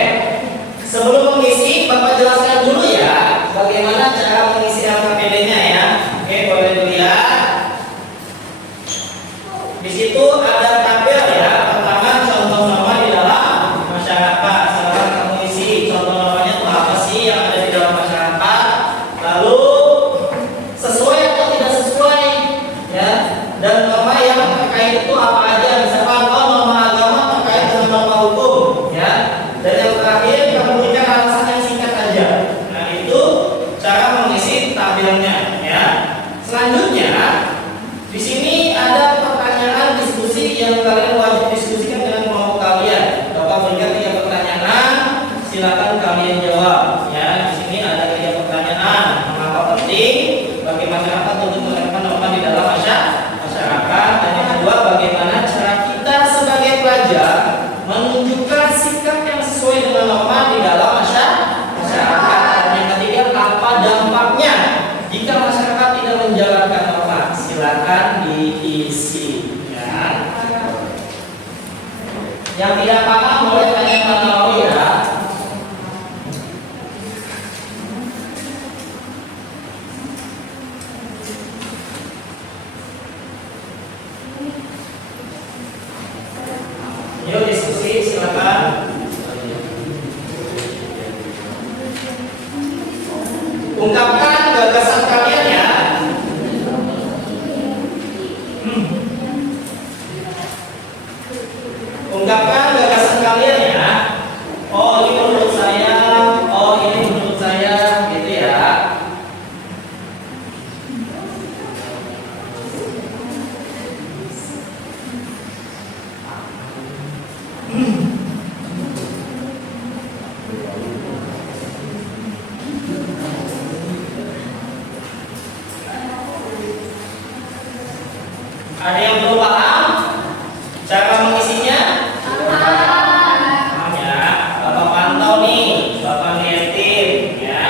Sebelum mengisi, Bapak jelaskan dulu ya bagaimana cara mengisi LKPD-nya ya. Oke, boleh dilihat. Di situ ada tabel ya. Pertama contoh nama di dalam masyarakat. Silakan kamu isi contoh namanya itu apa sih yang ada di dalam masyarakat. Lalu sesuai atau tidak sesuai ya. Dan norma yang terkait itu apa aja. Misalkan norma agama terkait dengan norma hukum ya. Dan yang terakhir kamu berikan alasan yang singkat aja. Nah itu cara mengisi tabelnya ya. Selanjutnya di sini ada pertanyaan diskusi yang kalian wajib diskusikan dengan kelompok kalian. Bapak berikan 3 pertanyaan, silakan kalian jawab. Ya, di sini ada 3 pertanyaan. Mengapa penting bagi masyarakat untuk menerapkan norma di dalam masyarakat? Dan yang kedua, bagaimana cara kita sebagai pelajar menunjukkan sikap yang sesuai dengan norma di dalam masyarakat? Dan yang ketiga, apa dampaknya jika masyarakat tidak menjalankan norma? Silakan diisi ya. Yang tidak paham boleh tanya Pak Nawawi ya. Yuk diskusi silakan. Ungkapkan gagasan kalian ya. Ungkapkan gagasan kalian ya. Oh ini menurut saya, oh ini menurut saya, gitu ya. Ada yang belum paham cara mengisinya? Paham ya. Bapak pantau nih, Bapak liatin ya.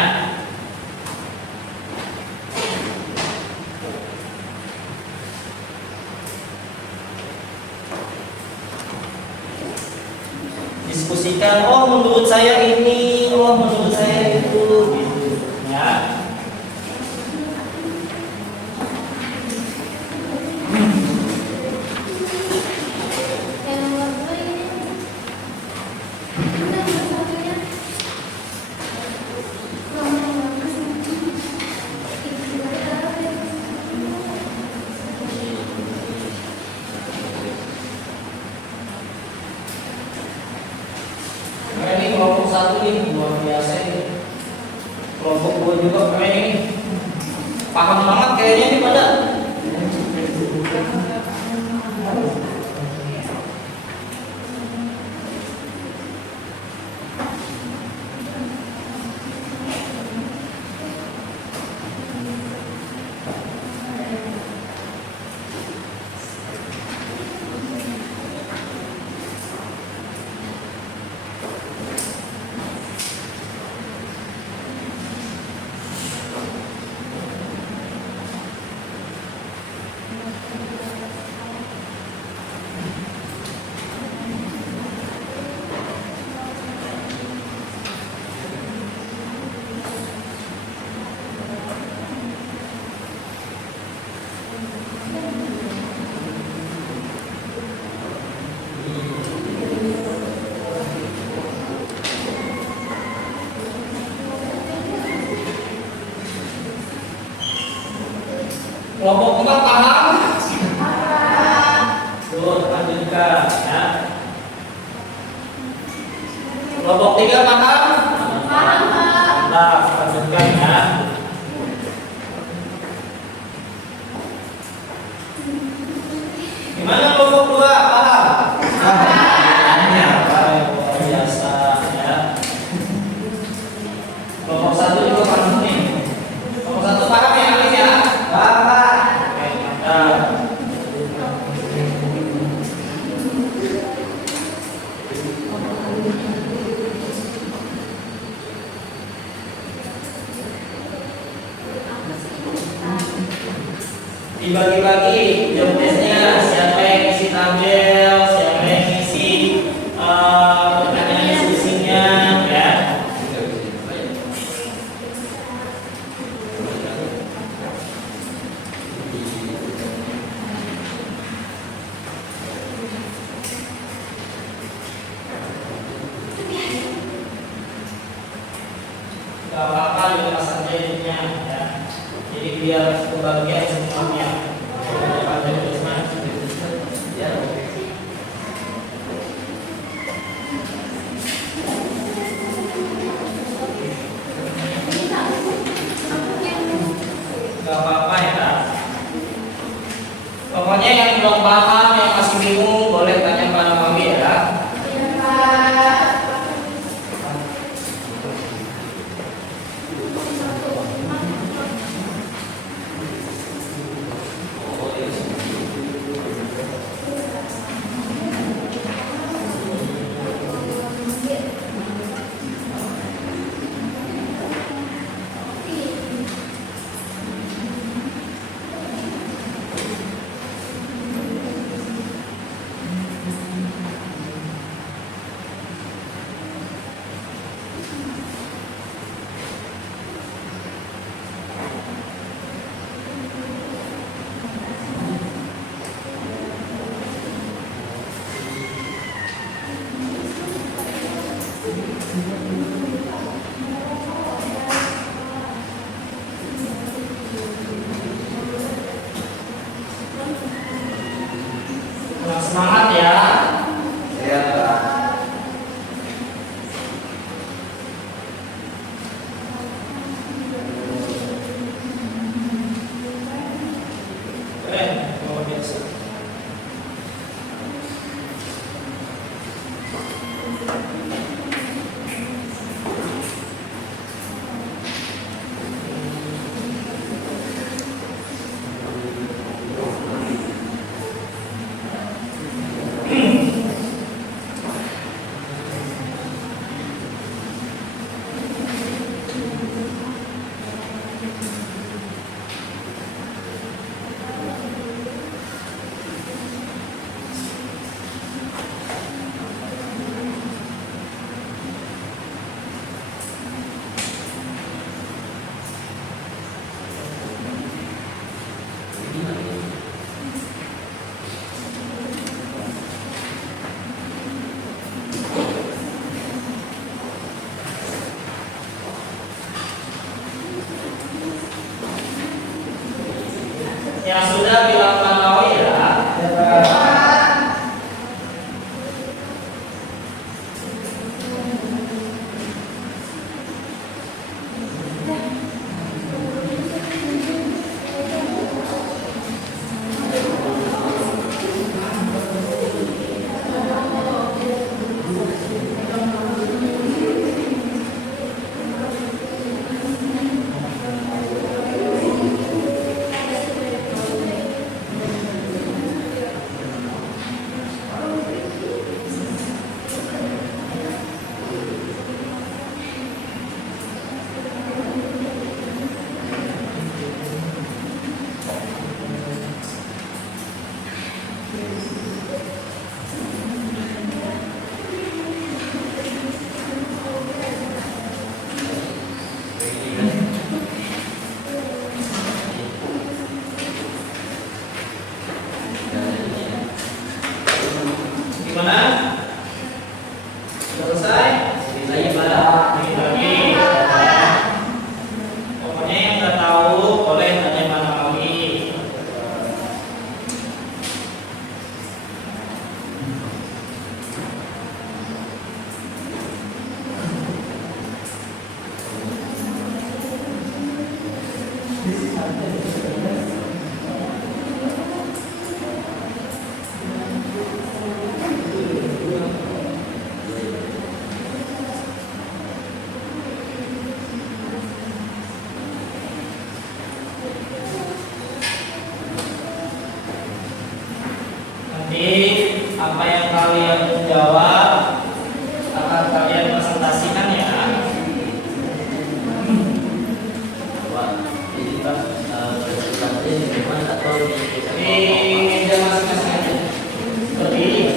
Diskusikan, oh menurut saya ini, oh menurut saya itu, gitu ya. Yang nomor 2 ini. Nomor 1-nya. Nah, ini kelompok 1 nih luar biasa ini. Kelompok 2 juga keren ini. Paham banget kayaknya ini pada. Kelompok 4 paham? Tuh, ya. Kelompok 3 paham? Paham, Pak. Nah, lanjutkan ya. Gimana kelompok 2 paham? Tanya, Pak. Luar biasa ya. Kelompok 1 juga paham nih. Kelompok 1 paham ya, Alif ya? Bapak. Oke, mantap. Dibagi-bagi job testnya, siapa yang isi tabel, siapa yang isi pertanyaan diskusinya ya. Gak apa-apa dilepas saja ininya ya. Jadi biar kebagian semuanya. Gak apa-apa ya. Pokoknya yang belum paham, yang masih bingung boleh tanya pada kami ya. Nah, semangat ya. Iya, Pak. Keren, luar biasa. Yang sudah bilang mau ya. Nanti apa yang kalian jawab akan kalian presentasikan ya. Jadi Pak, presentasinya di rumah atau Di meja masing-masing aja. Seperti ini.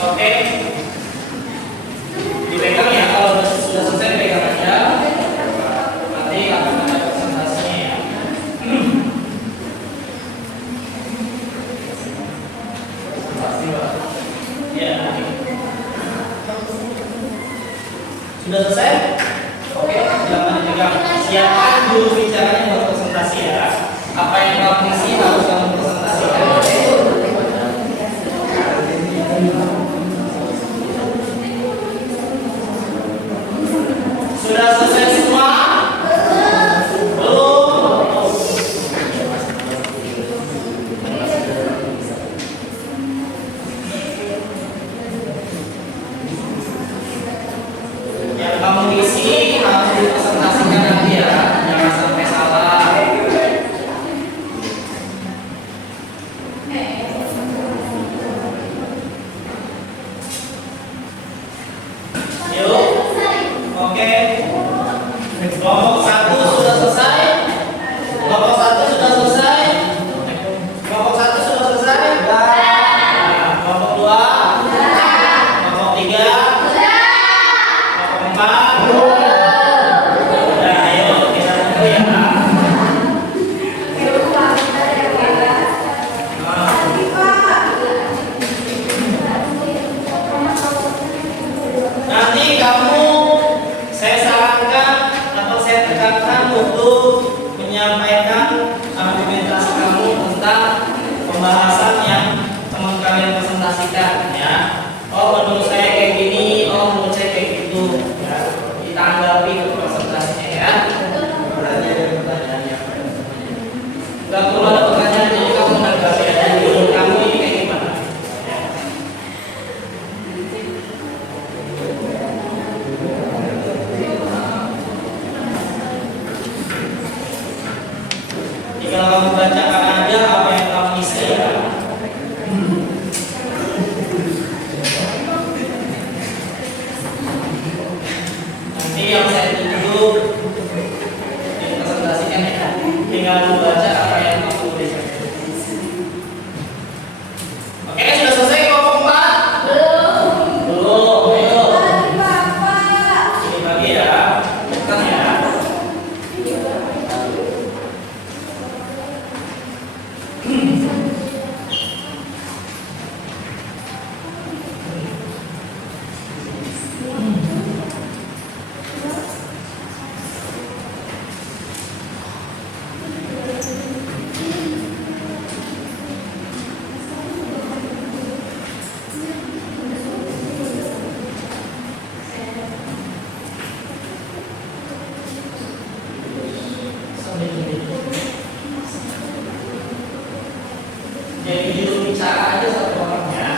Oke. Dipegang ya, kalau sudah selesai pegang aja. Nanti akan ada presentasinya ya. Ya. Sudah selesai? Oke, jangan dipegang. Siapkan dulu bicaranya buat presentasi ya. Apa yang kamu isi harus kamu presentasikan. Sudah selesai semua? Belum? Yang kamu isi harus dipresentasikan nanti ya, jangan sampai salah. Yuk, oke. Kelompok 1 sudah selesai. Kelompok 1 sudah selesai. Kelompok 1 sudah selesai. Nah, kelompok 2. Kelompok 3. Kelompok 4. Udah, ayo kita tunggu ya. Nanti kamu saya sarankan atau saya tekankan untuk menyampaikan argumentasi kamu tentang pembahasan yang teman kalian presentasikan ya. Oh menurut saya kayak gini, oh menurut saya kayak gitu ya. Ditanggapi ke presentasinya ya. Berarti ada pertanyaannya. Gak perlu ada pertanyaan, jadi kamu menanggapi aja menurut kamu ini kayak gimana. Tinggal kamu bacakan aja apa yang kamu isi ya. Nanti yang saya tunjuk dipresentasikan ya. Tinggal membaca apa yang kamu tulis. Oke, sudah selesai kelompok 4? Belum. Ayo. Ini bagi ya. Tekan ya. Jadi juru bicara aja satu orang ya.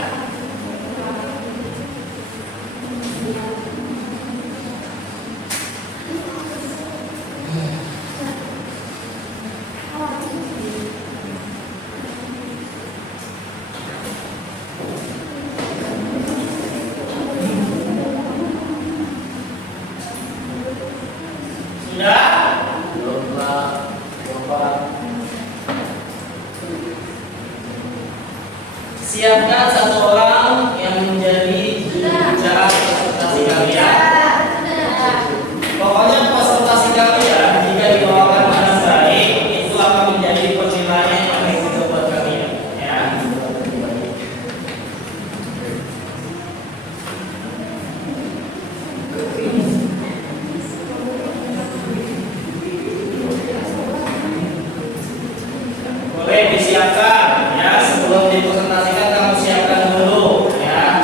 Sudah? belum Pak? Bapak Siapkan satu orang yang menjadi juru bicara presentasi kalian. Pokoknya presentasi kalian jika dibawakan dengan baik itu akan menjadi penilaian yang paling juga buat kalian ya. Boleh disiapkan ya, sebelum dipresentasikan kamu siapkan dulu ya.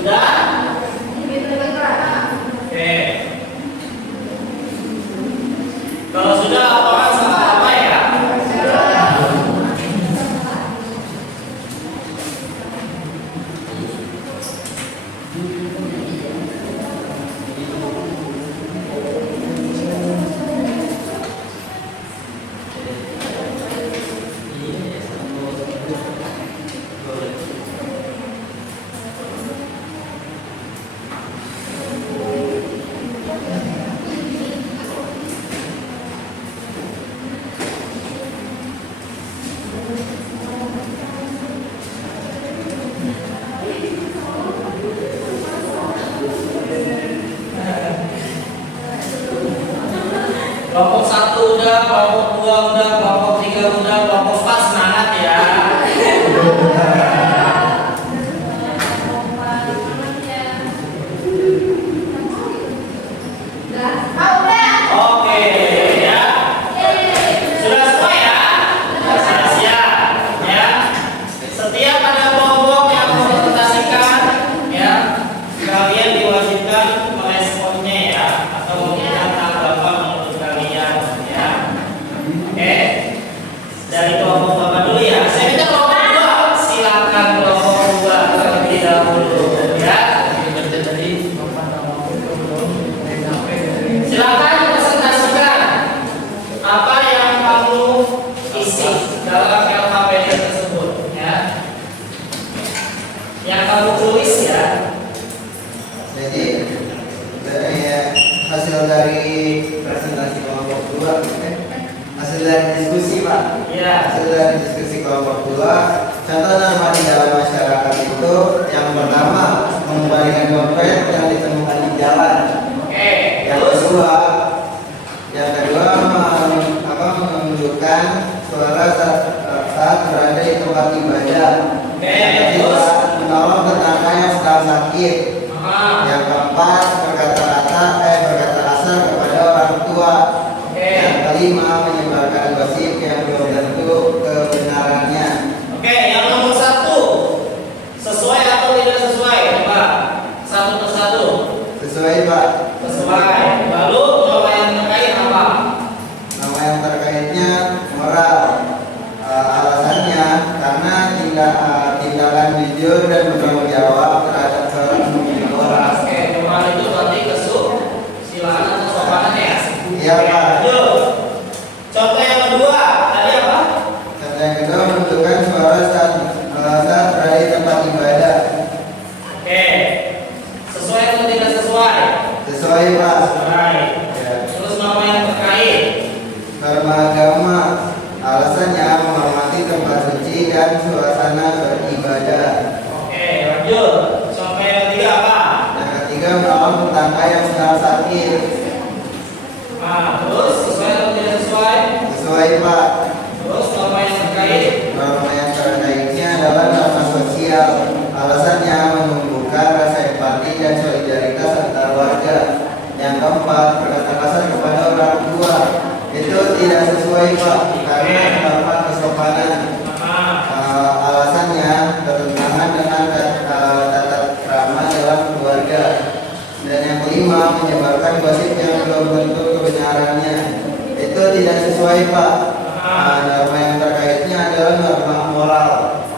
Sudah? Oke. Kalau sudah laporan sama apa ya? Kelompok 1 udah, kelompok 2 udah, kelompok 3 udah, kelompok 4 semangat ya. Oke ya. Sudah semua ya? Sudah siap ya. Setiap ada kelompok yang mempresentasikan ya, kalian diwajibkan meresponnya ya, atau memberikan tanggapan menurut kalian ya. Oke. Dari kelompok Bapak dulu ya. Saya minta kelompok 2. Silakan kelompok 2 terlebih dahulu ya. Silakan presentasikan apa yang kamu isi dalam LKPD tersebut ya. Yang kamu tulis ya. Jadi hasil dari presentasi kelompok 2, hasil dari diskusi Pak. Ya. Hasil dari diskusi kelompok 2, contoh norma di dalam masyarakat itu yang pertama mengembalikan dompet yang ditemukan di jalan. Oke. Yang kedua menunjukkan suara saat berada di tempat ibadah. Yang ketiga menolong tetangga yang sedang sakit. Yang keempat berkata kasar kepada orang tua. Yang kelima menyebarkan gosip yang belum tentu kebenarannya. Oke, yang nomor 1 sesuai atau tidak sesuai, Pak? Satu persatu. Sesuai Pak. Sesuai. Lalu norma yang terkait apa? Nama yang terkaitnya moral. Alasannya karena tindakan jujur dan bertanggung jawab terhadap seorang pemimpin orang. Oke, moral itu berarti kesusilaan atau kesopanan ya? Iya Pak. Lanjut. Contoh yang kedua tadi apa? Contoh yang kedua menentukan suara saat berada di tempat ibadah. Oke. Sesuai atau tidak sesuai? Sesuai Pak. Sesuai. Ya. Terus norma yang terkait. Norma agama. Alasannya menghormati tempat suci dan suasana beribadah. Oke, lanjut. Contoh yang ketiga apa? Yang ketiga menolong tetangga yang sedang sakit. Nah, terus sesuai atau tidak sesuai? Sesuai Pak. Terus norma yang terkait. Norma yang terkaitnya adalah norma sosial. Alasannya menumbuhkan rasa empati dan solidaritas antar warga. Yang keempat berkata kasar kepada orang tua. Itu tidak sesuai Pak, karena norma kesopanan. Alasannya bertentangan dengan tata krama dalam keluarga. Dan yang kelima menyebarkan gosip yang belum tentu kebenarannya. Itu tidak sesuai Pak. Norma yang terkaitnya adalah norma moral.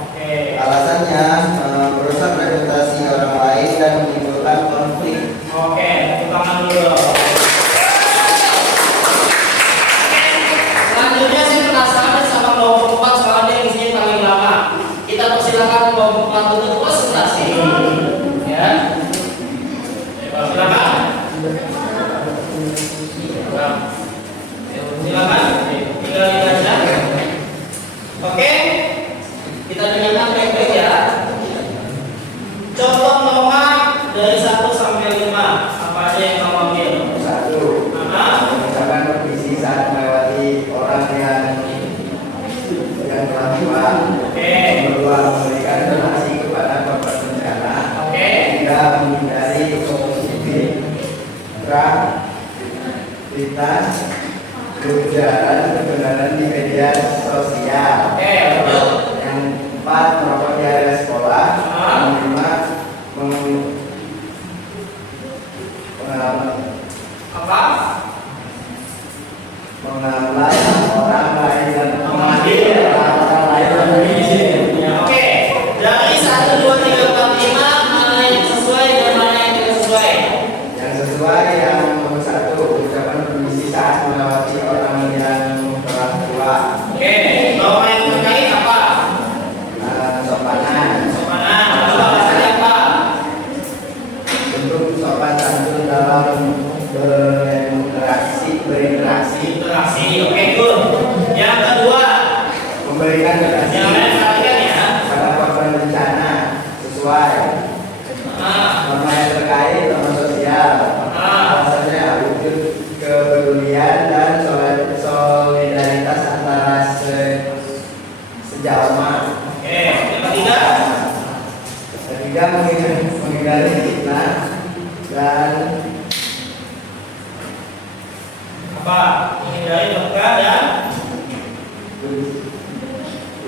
Oke. Alasannya merusak reputasi orang lain dan menimbulkan konflik. Oke, tepuk tangan dulu. Selanjutnya saya penasaran sama kelompok 4 soalnya dia isinya paling lama. Kita persilakan kelompok 4 untuk presentasi. Ya. Silakan. Silakan. Tinggal aja. yang telah tua. Kedua, memberikan donasi kepada korban bencana. Ketiga, menghindari aktivitas ujaran kebenaran di media sosial. Yang empat, merokok di area sekolah. Yang lima, mengambil orang lain dan mengambil orang lain dan Oke, dari 1, 2, 3, 4, 5 mana yang sesuai dan mana yang tidak sesuai? yang sesuai yang nomor 1, ucapan permisi saat melewati orang yang telah tua. Oke, norma yang terkait apa? Sopanan. Sopanan. Lalu alasannya apa? Untuk sopan santun dalam berinteraksi. Interaksi. Oke, good. Yang kedua, Memberikan donasi yang lain perhatikan ya. pada korban bencana sesuai norma yang terkait norma sosial. Alasannya wujud kepedulian dan solidaritas antara sejawat. Oke, yang ketiga, Ketiga, menghindari fitnah dan apa? Menghindari luka dan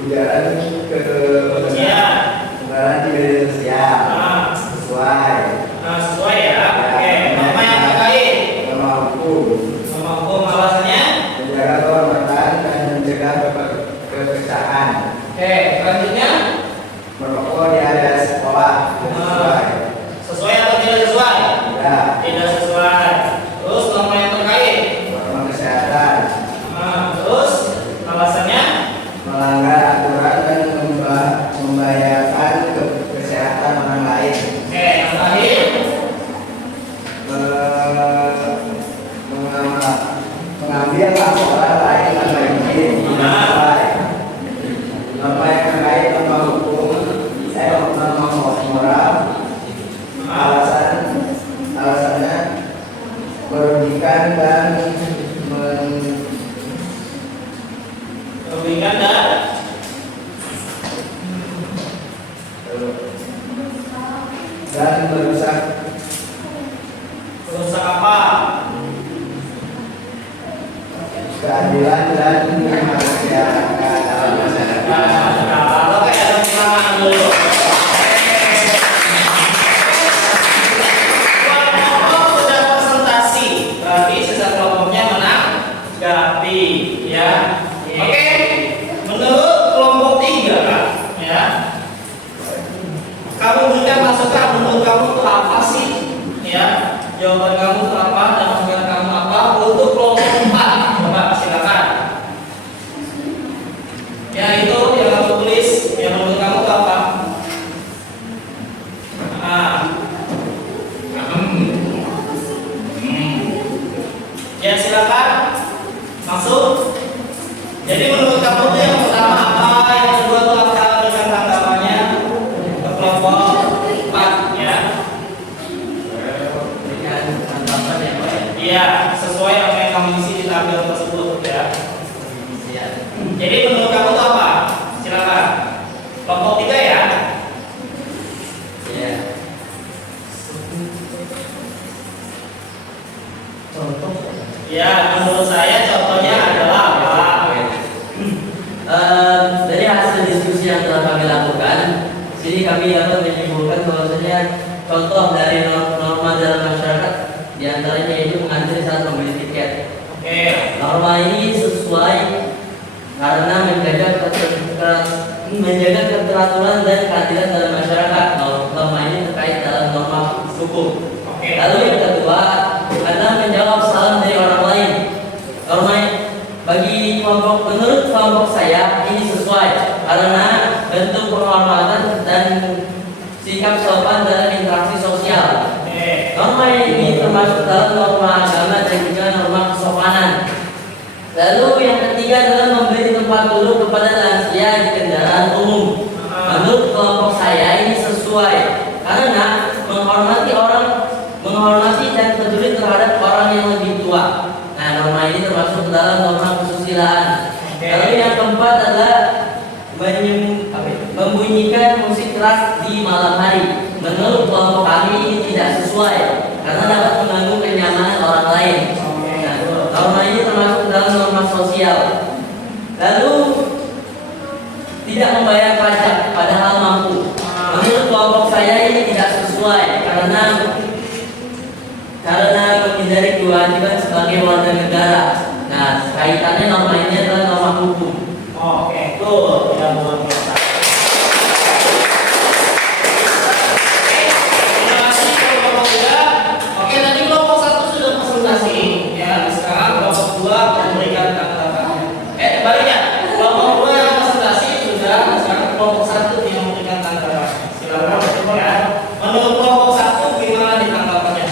ujaran kebencian. kebenaran di media sosial. Sesuai Sesuai ya. Oke, norma yang terkait. norma hukum. Norma hukum alasannya. Menjaga kehormatan dan mencegah kekesahan. Oke, selanjutnya Merokok di area sekolah. Sesuai. sesuai atau tidak sesuai? Ya. Tidak sesuai. Terus norma yang terkait. Norma kesehatan. Terus alasannya Melanggar aturan dan membahayakan kesehatan orang lain. oke, yang terakhir Mengambil hak orang lain tanpa izin. Norma yang terkait norma hukum, norma moral. Alasannya merugikan dan merugikan dan merusak merusak apa? keadilan dan kemanusiaan dalam masyarakat. Kalau kayak ada pengulangan dulu. Kelompok sudah presentasi, berarti sisa kelompoknya menanggapi, ya. Oke, menurut kelompok 3, ya. Kamu berikan masukan menurut kamu itu apa sih? Ya, jawaban kamu itu apa dan masukan kamu apa untuk kelompok 4? Coba silakan. Ya itu yang kamu tulis, yang menurut kamu itu apa? Ya silakan masuk. Jadi menurut kamu itu yang pertama apa, yang kedua itu apa dengan tanggapannya ke kelompok 4 ya? Iya, sesuai apa yang kamu isi di tabel tersebut ya. Jadi menurut kamu itu apa? Silakan. Kelompok 3 ya. Ya, menurut saya contohnya adalah apa? Dari hasil diskusi yang telah kami lakukan, sini kami dapat menyimpulkan bahwasanya contoh dari norma dalam masyarakat diantaranya itu mengantri saat membeli tiket. Oke. Norma ini sesuai karena menjaga keteraturan dan keadilan dalam masyarakat. Norma ini terkait dalam norma hukum. Oke. Lalu yang kedua adalah menjawab salam dari orang lain. Norma bagi kelompok, menurut kelompok saya ini sesuai karena bentuk penghormatan dan sikap sopan dalam interaksi sosial. Norma ini termasuk dalam norma agama dan juga norma kesopanan. Lalu yang ketiga adalah memberi tempat duduk kepada lansia di kendaraan umum. Menurut kelompok saya ini sesuai karena menghormati dan peduli terhadap orang yang lebih tua. Nah, norma ini termasuk dalam norma kesusilaan. Lalu yang keempat adalah keras di malam hari. Menurut kelompok kami ini tidak sesuai karena dapat mengganggu kenyamanan orang lain. Nah, norma ini termasuk dalam norma sosial. Lalu tidak membayar pajak padahal mampu. Menurut kelompok saya ini tidak sesuai karena menghindari kewajiban sebagai warga negara. Nah, kaitannya norma ini adalah norma hukum. Oke, tuh tidak boleh. Terima kasih kelompok 3. Oke, tadi kelompok 1 sudah presentasi, ya. Sekarang kelompok 2 memberikan tanggapannya. Baliknya, kelompok 2 yang presentasi sudah, sekarang kelompok 1 yang memberikan tanggapan. Silakan ya. Menurut kelompok 1 gimana ditanggapannya?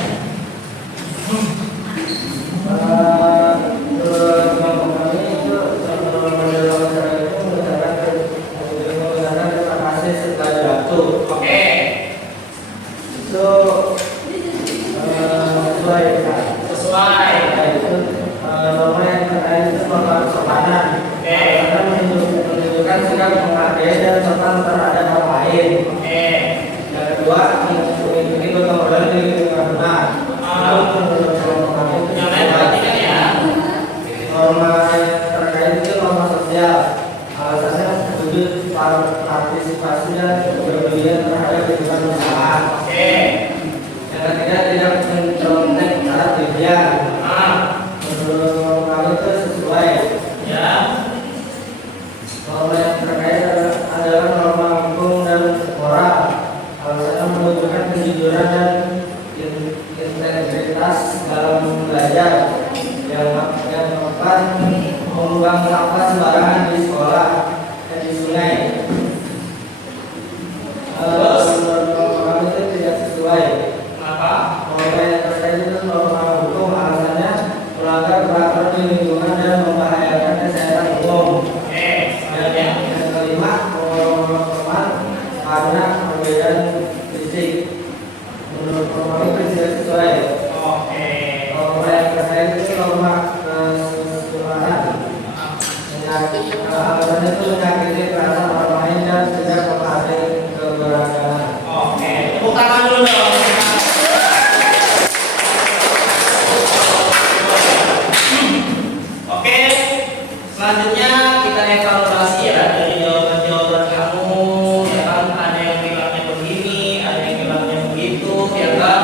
Selanjutnya kita evaluasi ya dari jawaban-jawaban kamu, ya kan, ada yang bilangnya begini, ada yang bilangnya begitu, ya kan,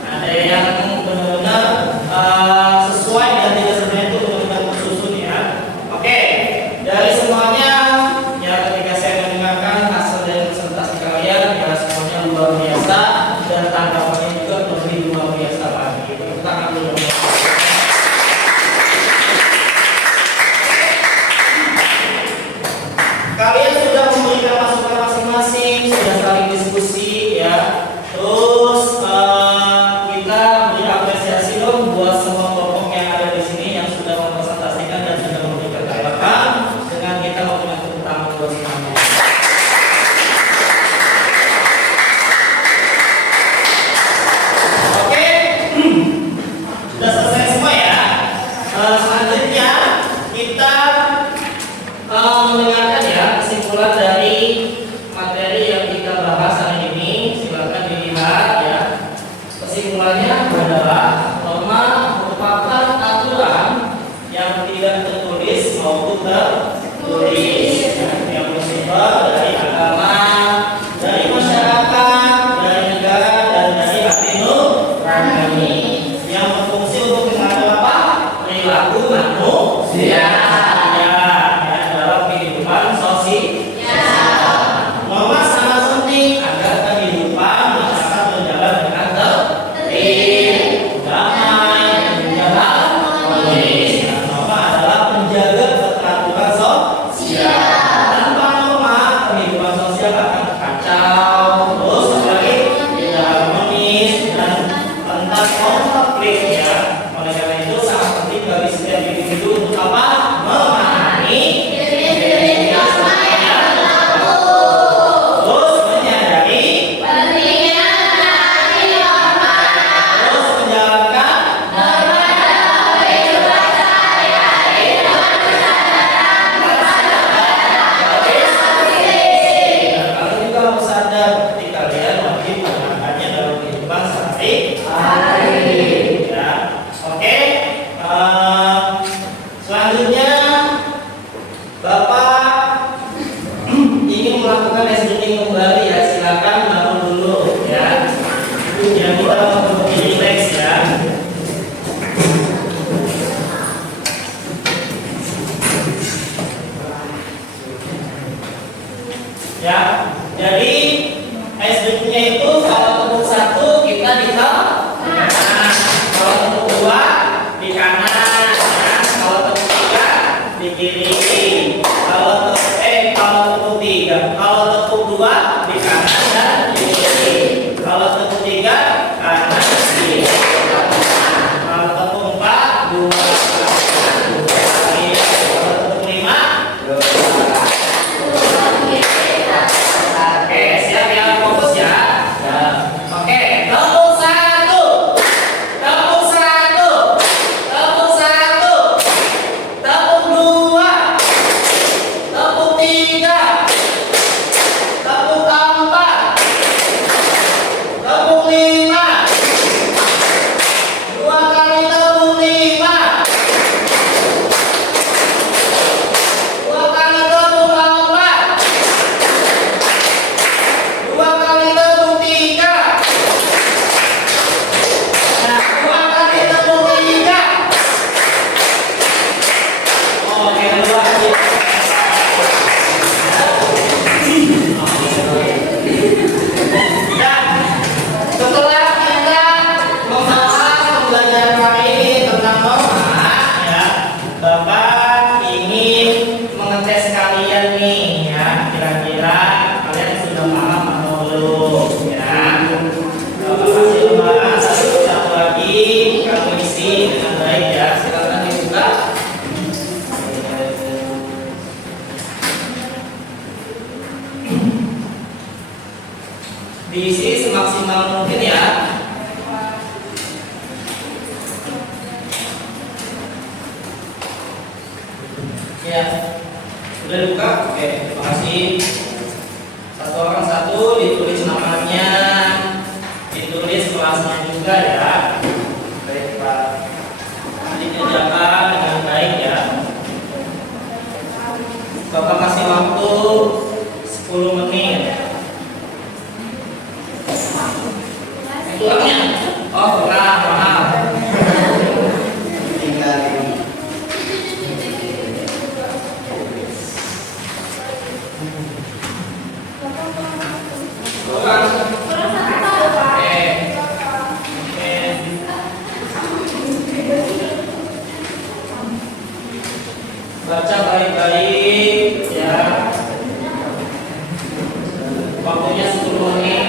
ada yang benar-benar sesuai dan tidak sebenarnya itu benar-benar tersusun ya. Oke, dari semuanya ya ketika saya mendengarkan hasil dari presentasi kalian ya semuanya luar biasa dan tanggapannya juga lebih luar biasa lagi. Tepuk tangan dulu. Kalian sudah memberikan masukan masing-masing, sudah saling diskusi ya. Terus kita beri apresiasi dong buat semua kelompok yang ada di sini yang sudah mempresentasikan dan sudah memberikan tanggapan. Dengan kita memberikan tepuk tangan buat semuanya. Oke, sudah selesai semua ya. Selanjutnya kita mendengarkan ya kesimpulan dari materi yang kita bahas hari ini. Silakan dilihat ya. Kesimpulannya adalah norma merupakan aturan yang tidak tertulis maupun tertulis yang bersumber dari agama, dari masyarakat, dari negara dan dari hati nurani yang berfungsi untuk mengatur apa? Perilaku manusia. Norma sangat penting agar kehidupan masyarakat berjalan dengan tertib, damai, dan harmonis. Norma adalah penjaga keteraturan sosial. Tanpa norma, kehidupan sosial akan kacau, terus apalagi tidak harmonis dan rentan konflik ya. Oleh karena itu sangat penting bagi setiap individu untuk apa? Memahami dirinya supaya Ya, jadi SBQ-nya itu kalau tepuk 1 kita di kanan, kalau tepuk 2 di kanan, ya. Kalau tepuk 3 di kiri, kalau tepuk 3, kalau tepuk 2 di kanan dan di kiri, kalau tepuk 3 kanan kiri, kalau tepuk 4 2 diisi semaksimal mungkin ya. Ya, sudah buka? Oke, terima kasih. Satu orang satu, ditulis namanya, ditulis kelasnya juga ya. Baik Pak, dikerjakan dengan baik ya. Bapak kasih waktu 10 menit. Kurangnya? Oh kurang, maaf. Tinggal ini. Kurang. Oke. Baca baik-baik ya. Waktunya 10 menit.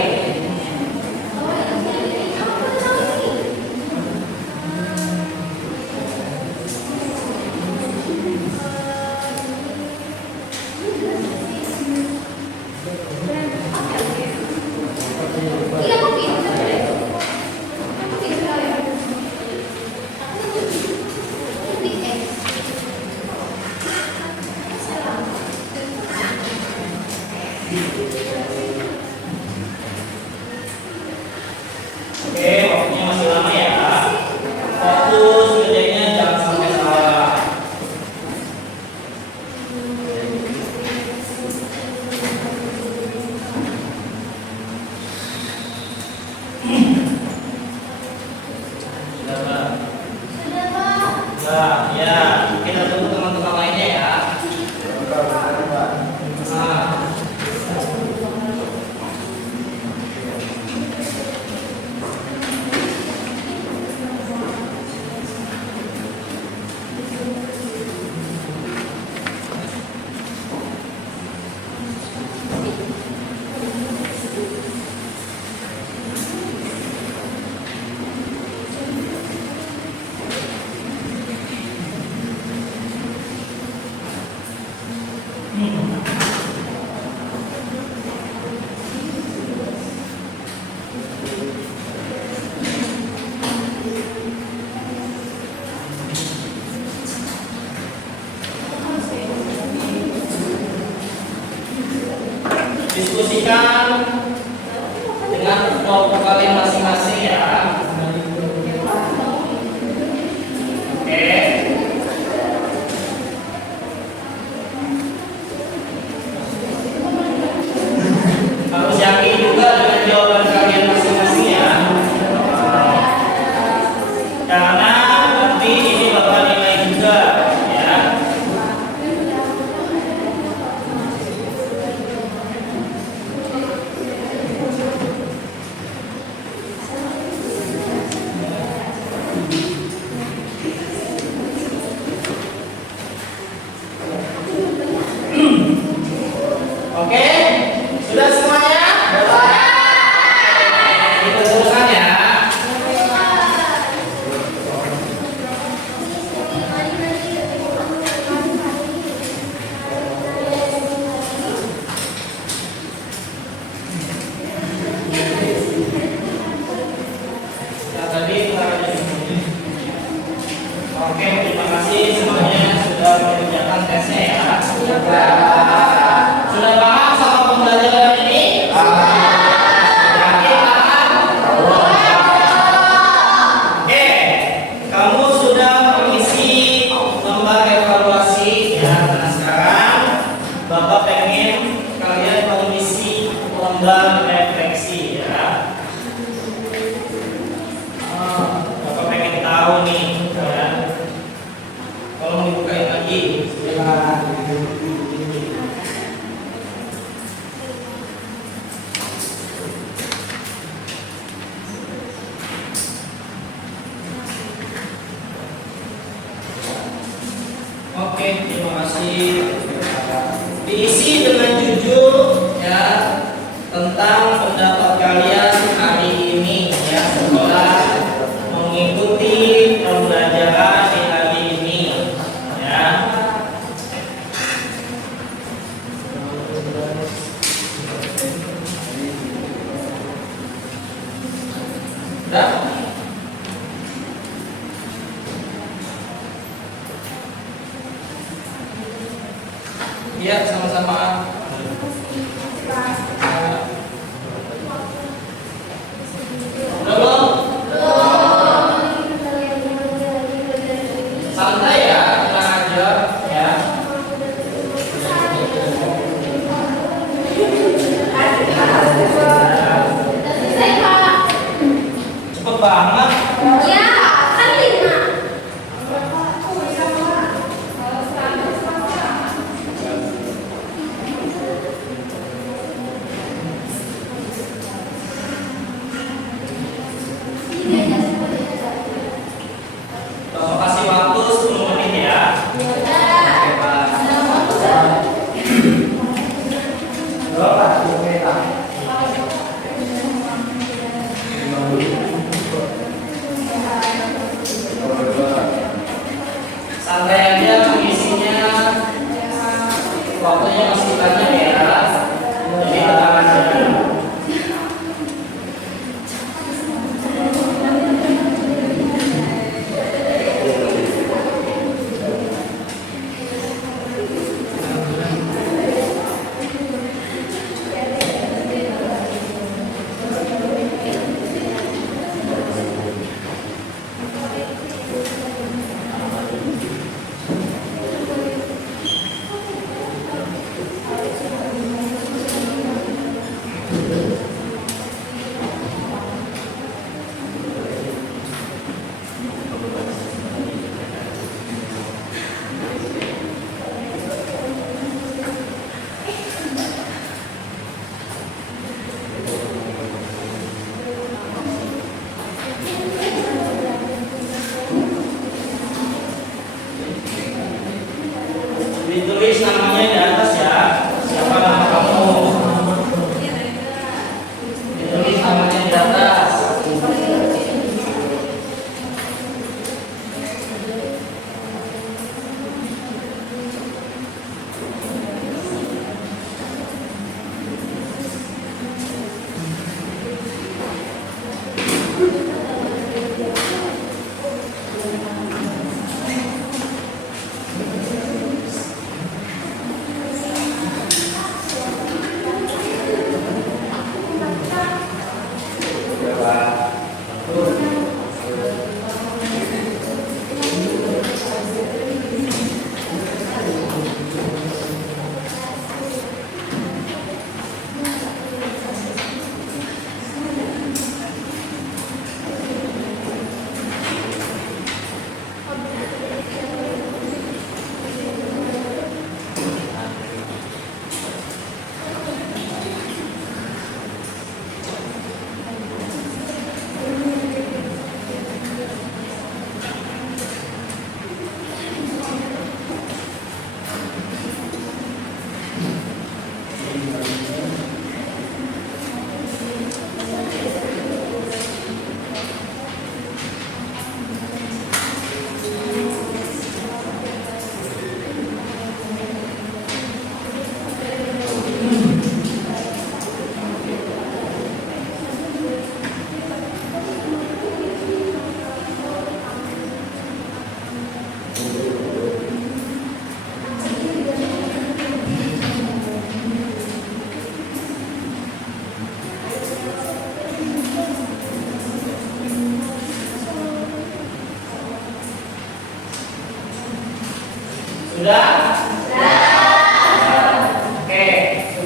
Oke, waktunya masih lama ya. Fokus kerjanya jangan sampai salah. Sudah, Pak? Sudah, ya. Kita tunggu teman-teman lainnya ya. Nah. Diskusikan dengan kelompok kalian masing-masing ya. Oke. Harus yakin juga dengan jawaban kalian masing-masing ya. Karena nanti ini bakal nilai juga ya. Oke, sudah semuanya? Kita dulukan ya. Nah, tadi oke, terima kasih semuanya sudah mengerjakan tesnya ya. Sudah paham sama pembelajaran ini? Yakin paham? Oke, kamu sudah mengisi lembar evaluasi ya. Nah, sekarang Bapak pengen kalian mengisi lembar refleksi ya. Bapak pengen tahu nih ya. Tolong dibukain lagi. Oke, terima kasih. Diisi dengan jujur ya tentang pendapat kalian hari ini ya setelah mengikuti pembelajaran di hari ini ya. Udah? Iya, sama-sama. Udah belum? Santai ya, tenang aja ya. Cepet banget. Ya, kan 5. Bapak kasih waktu 10 menit ya. Oke, Pak. Berapa? 10 menit.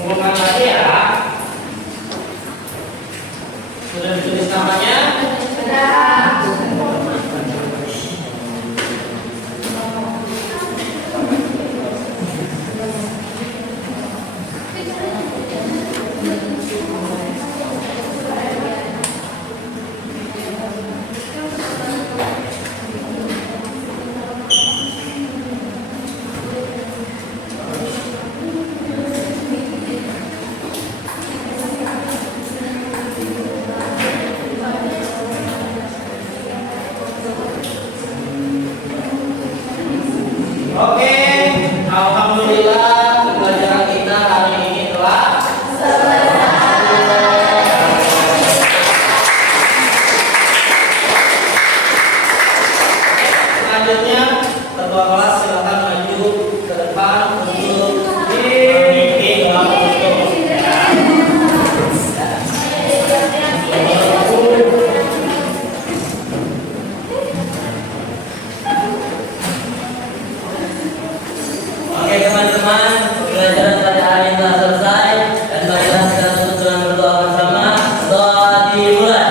Ulangan lagi ya. Sudah ditulis namanya? Oke, alhamdulillah pembelajaran kita hari ini telah selanjutnya ketua kelas silakan maju ke depan untuk memimpin Oke teman-teman, pembelajaran pada hari ini telah selesai dan pelajaran kita tutup dengan berdoa bersama. Doa dimulai.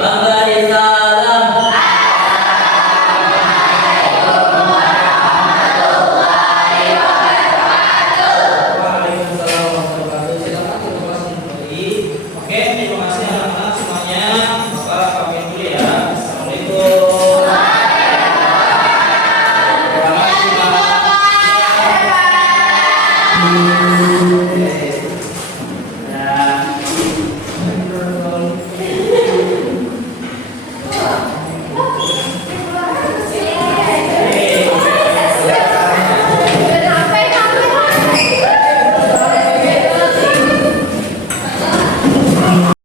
Bangga salam. Waalaikumsalam warahmatullahi wabarakatuh. Silakan ketua kelas kembali. Oke, terima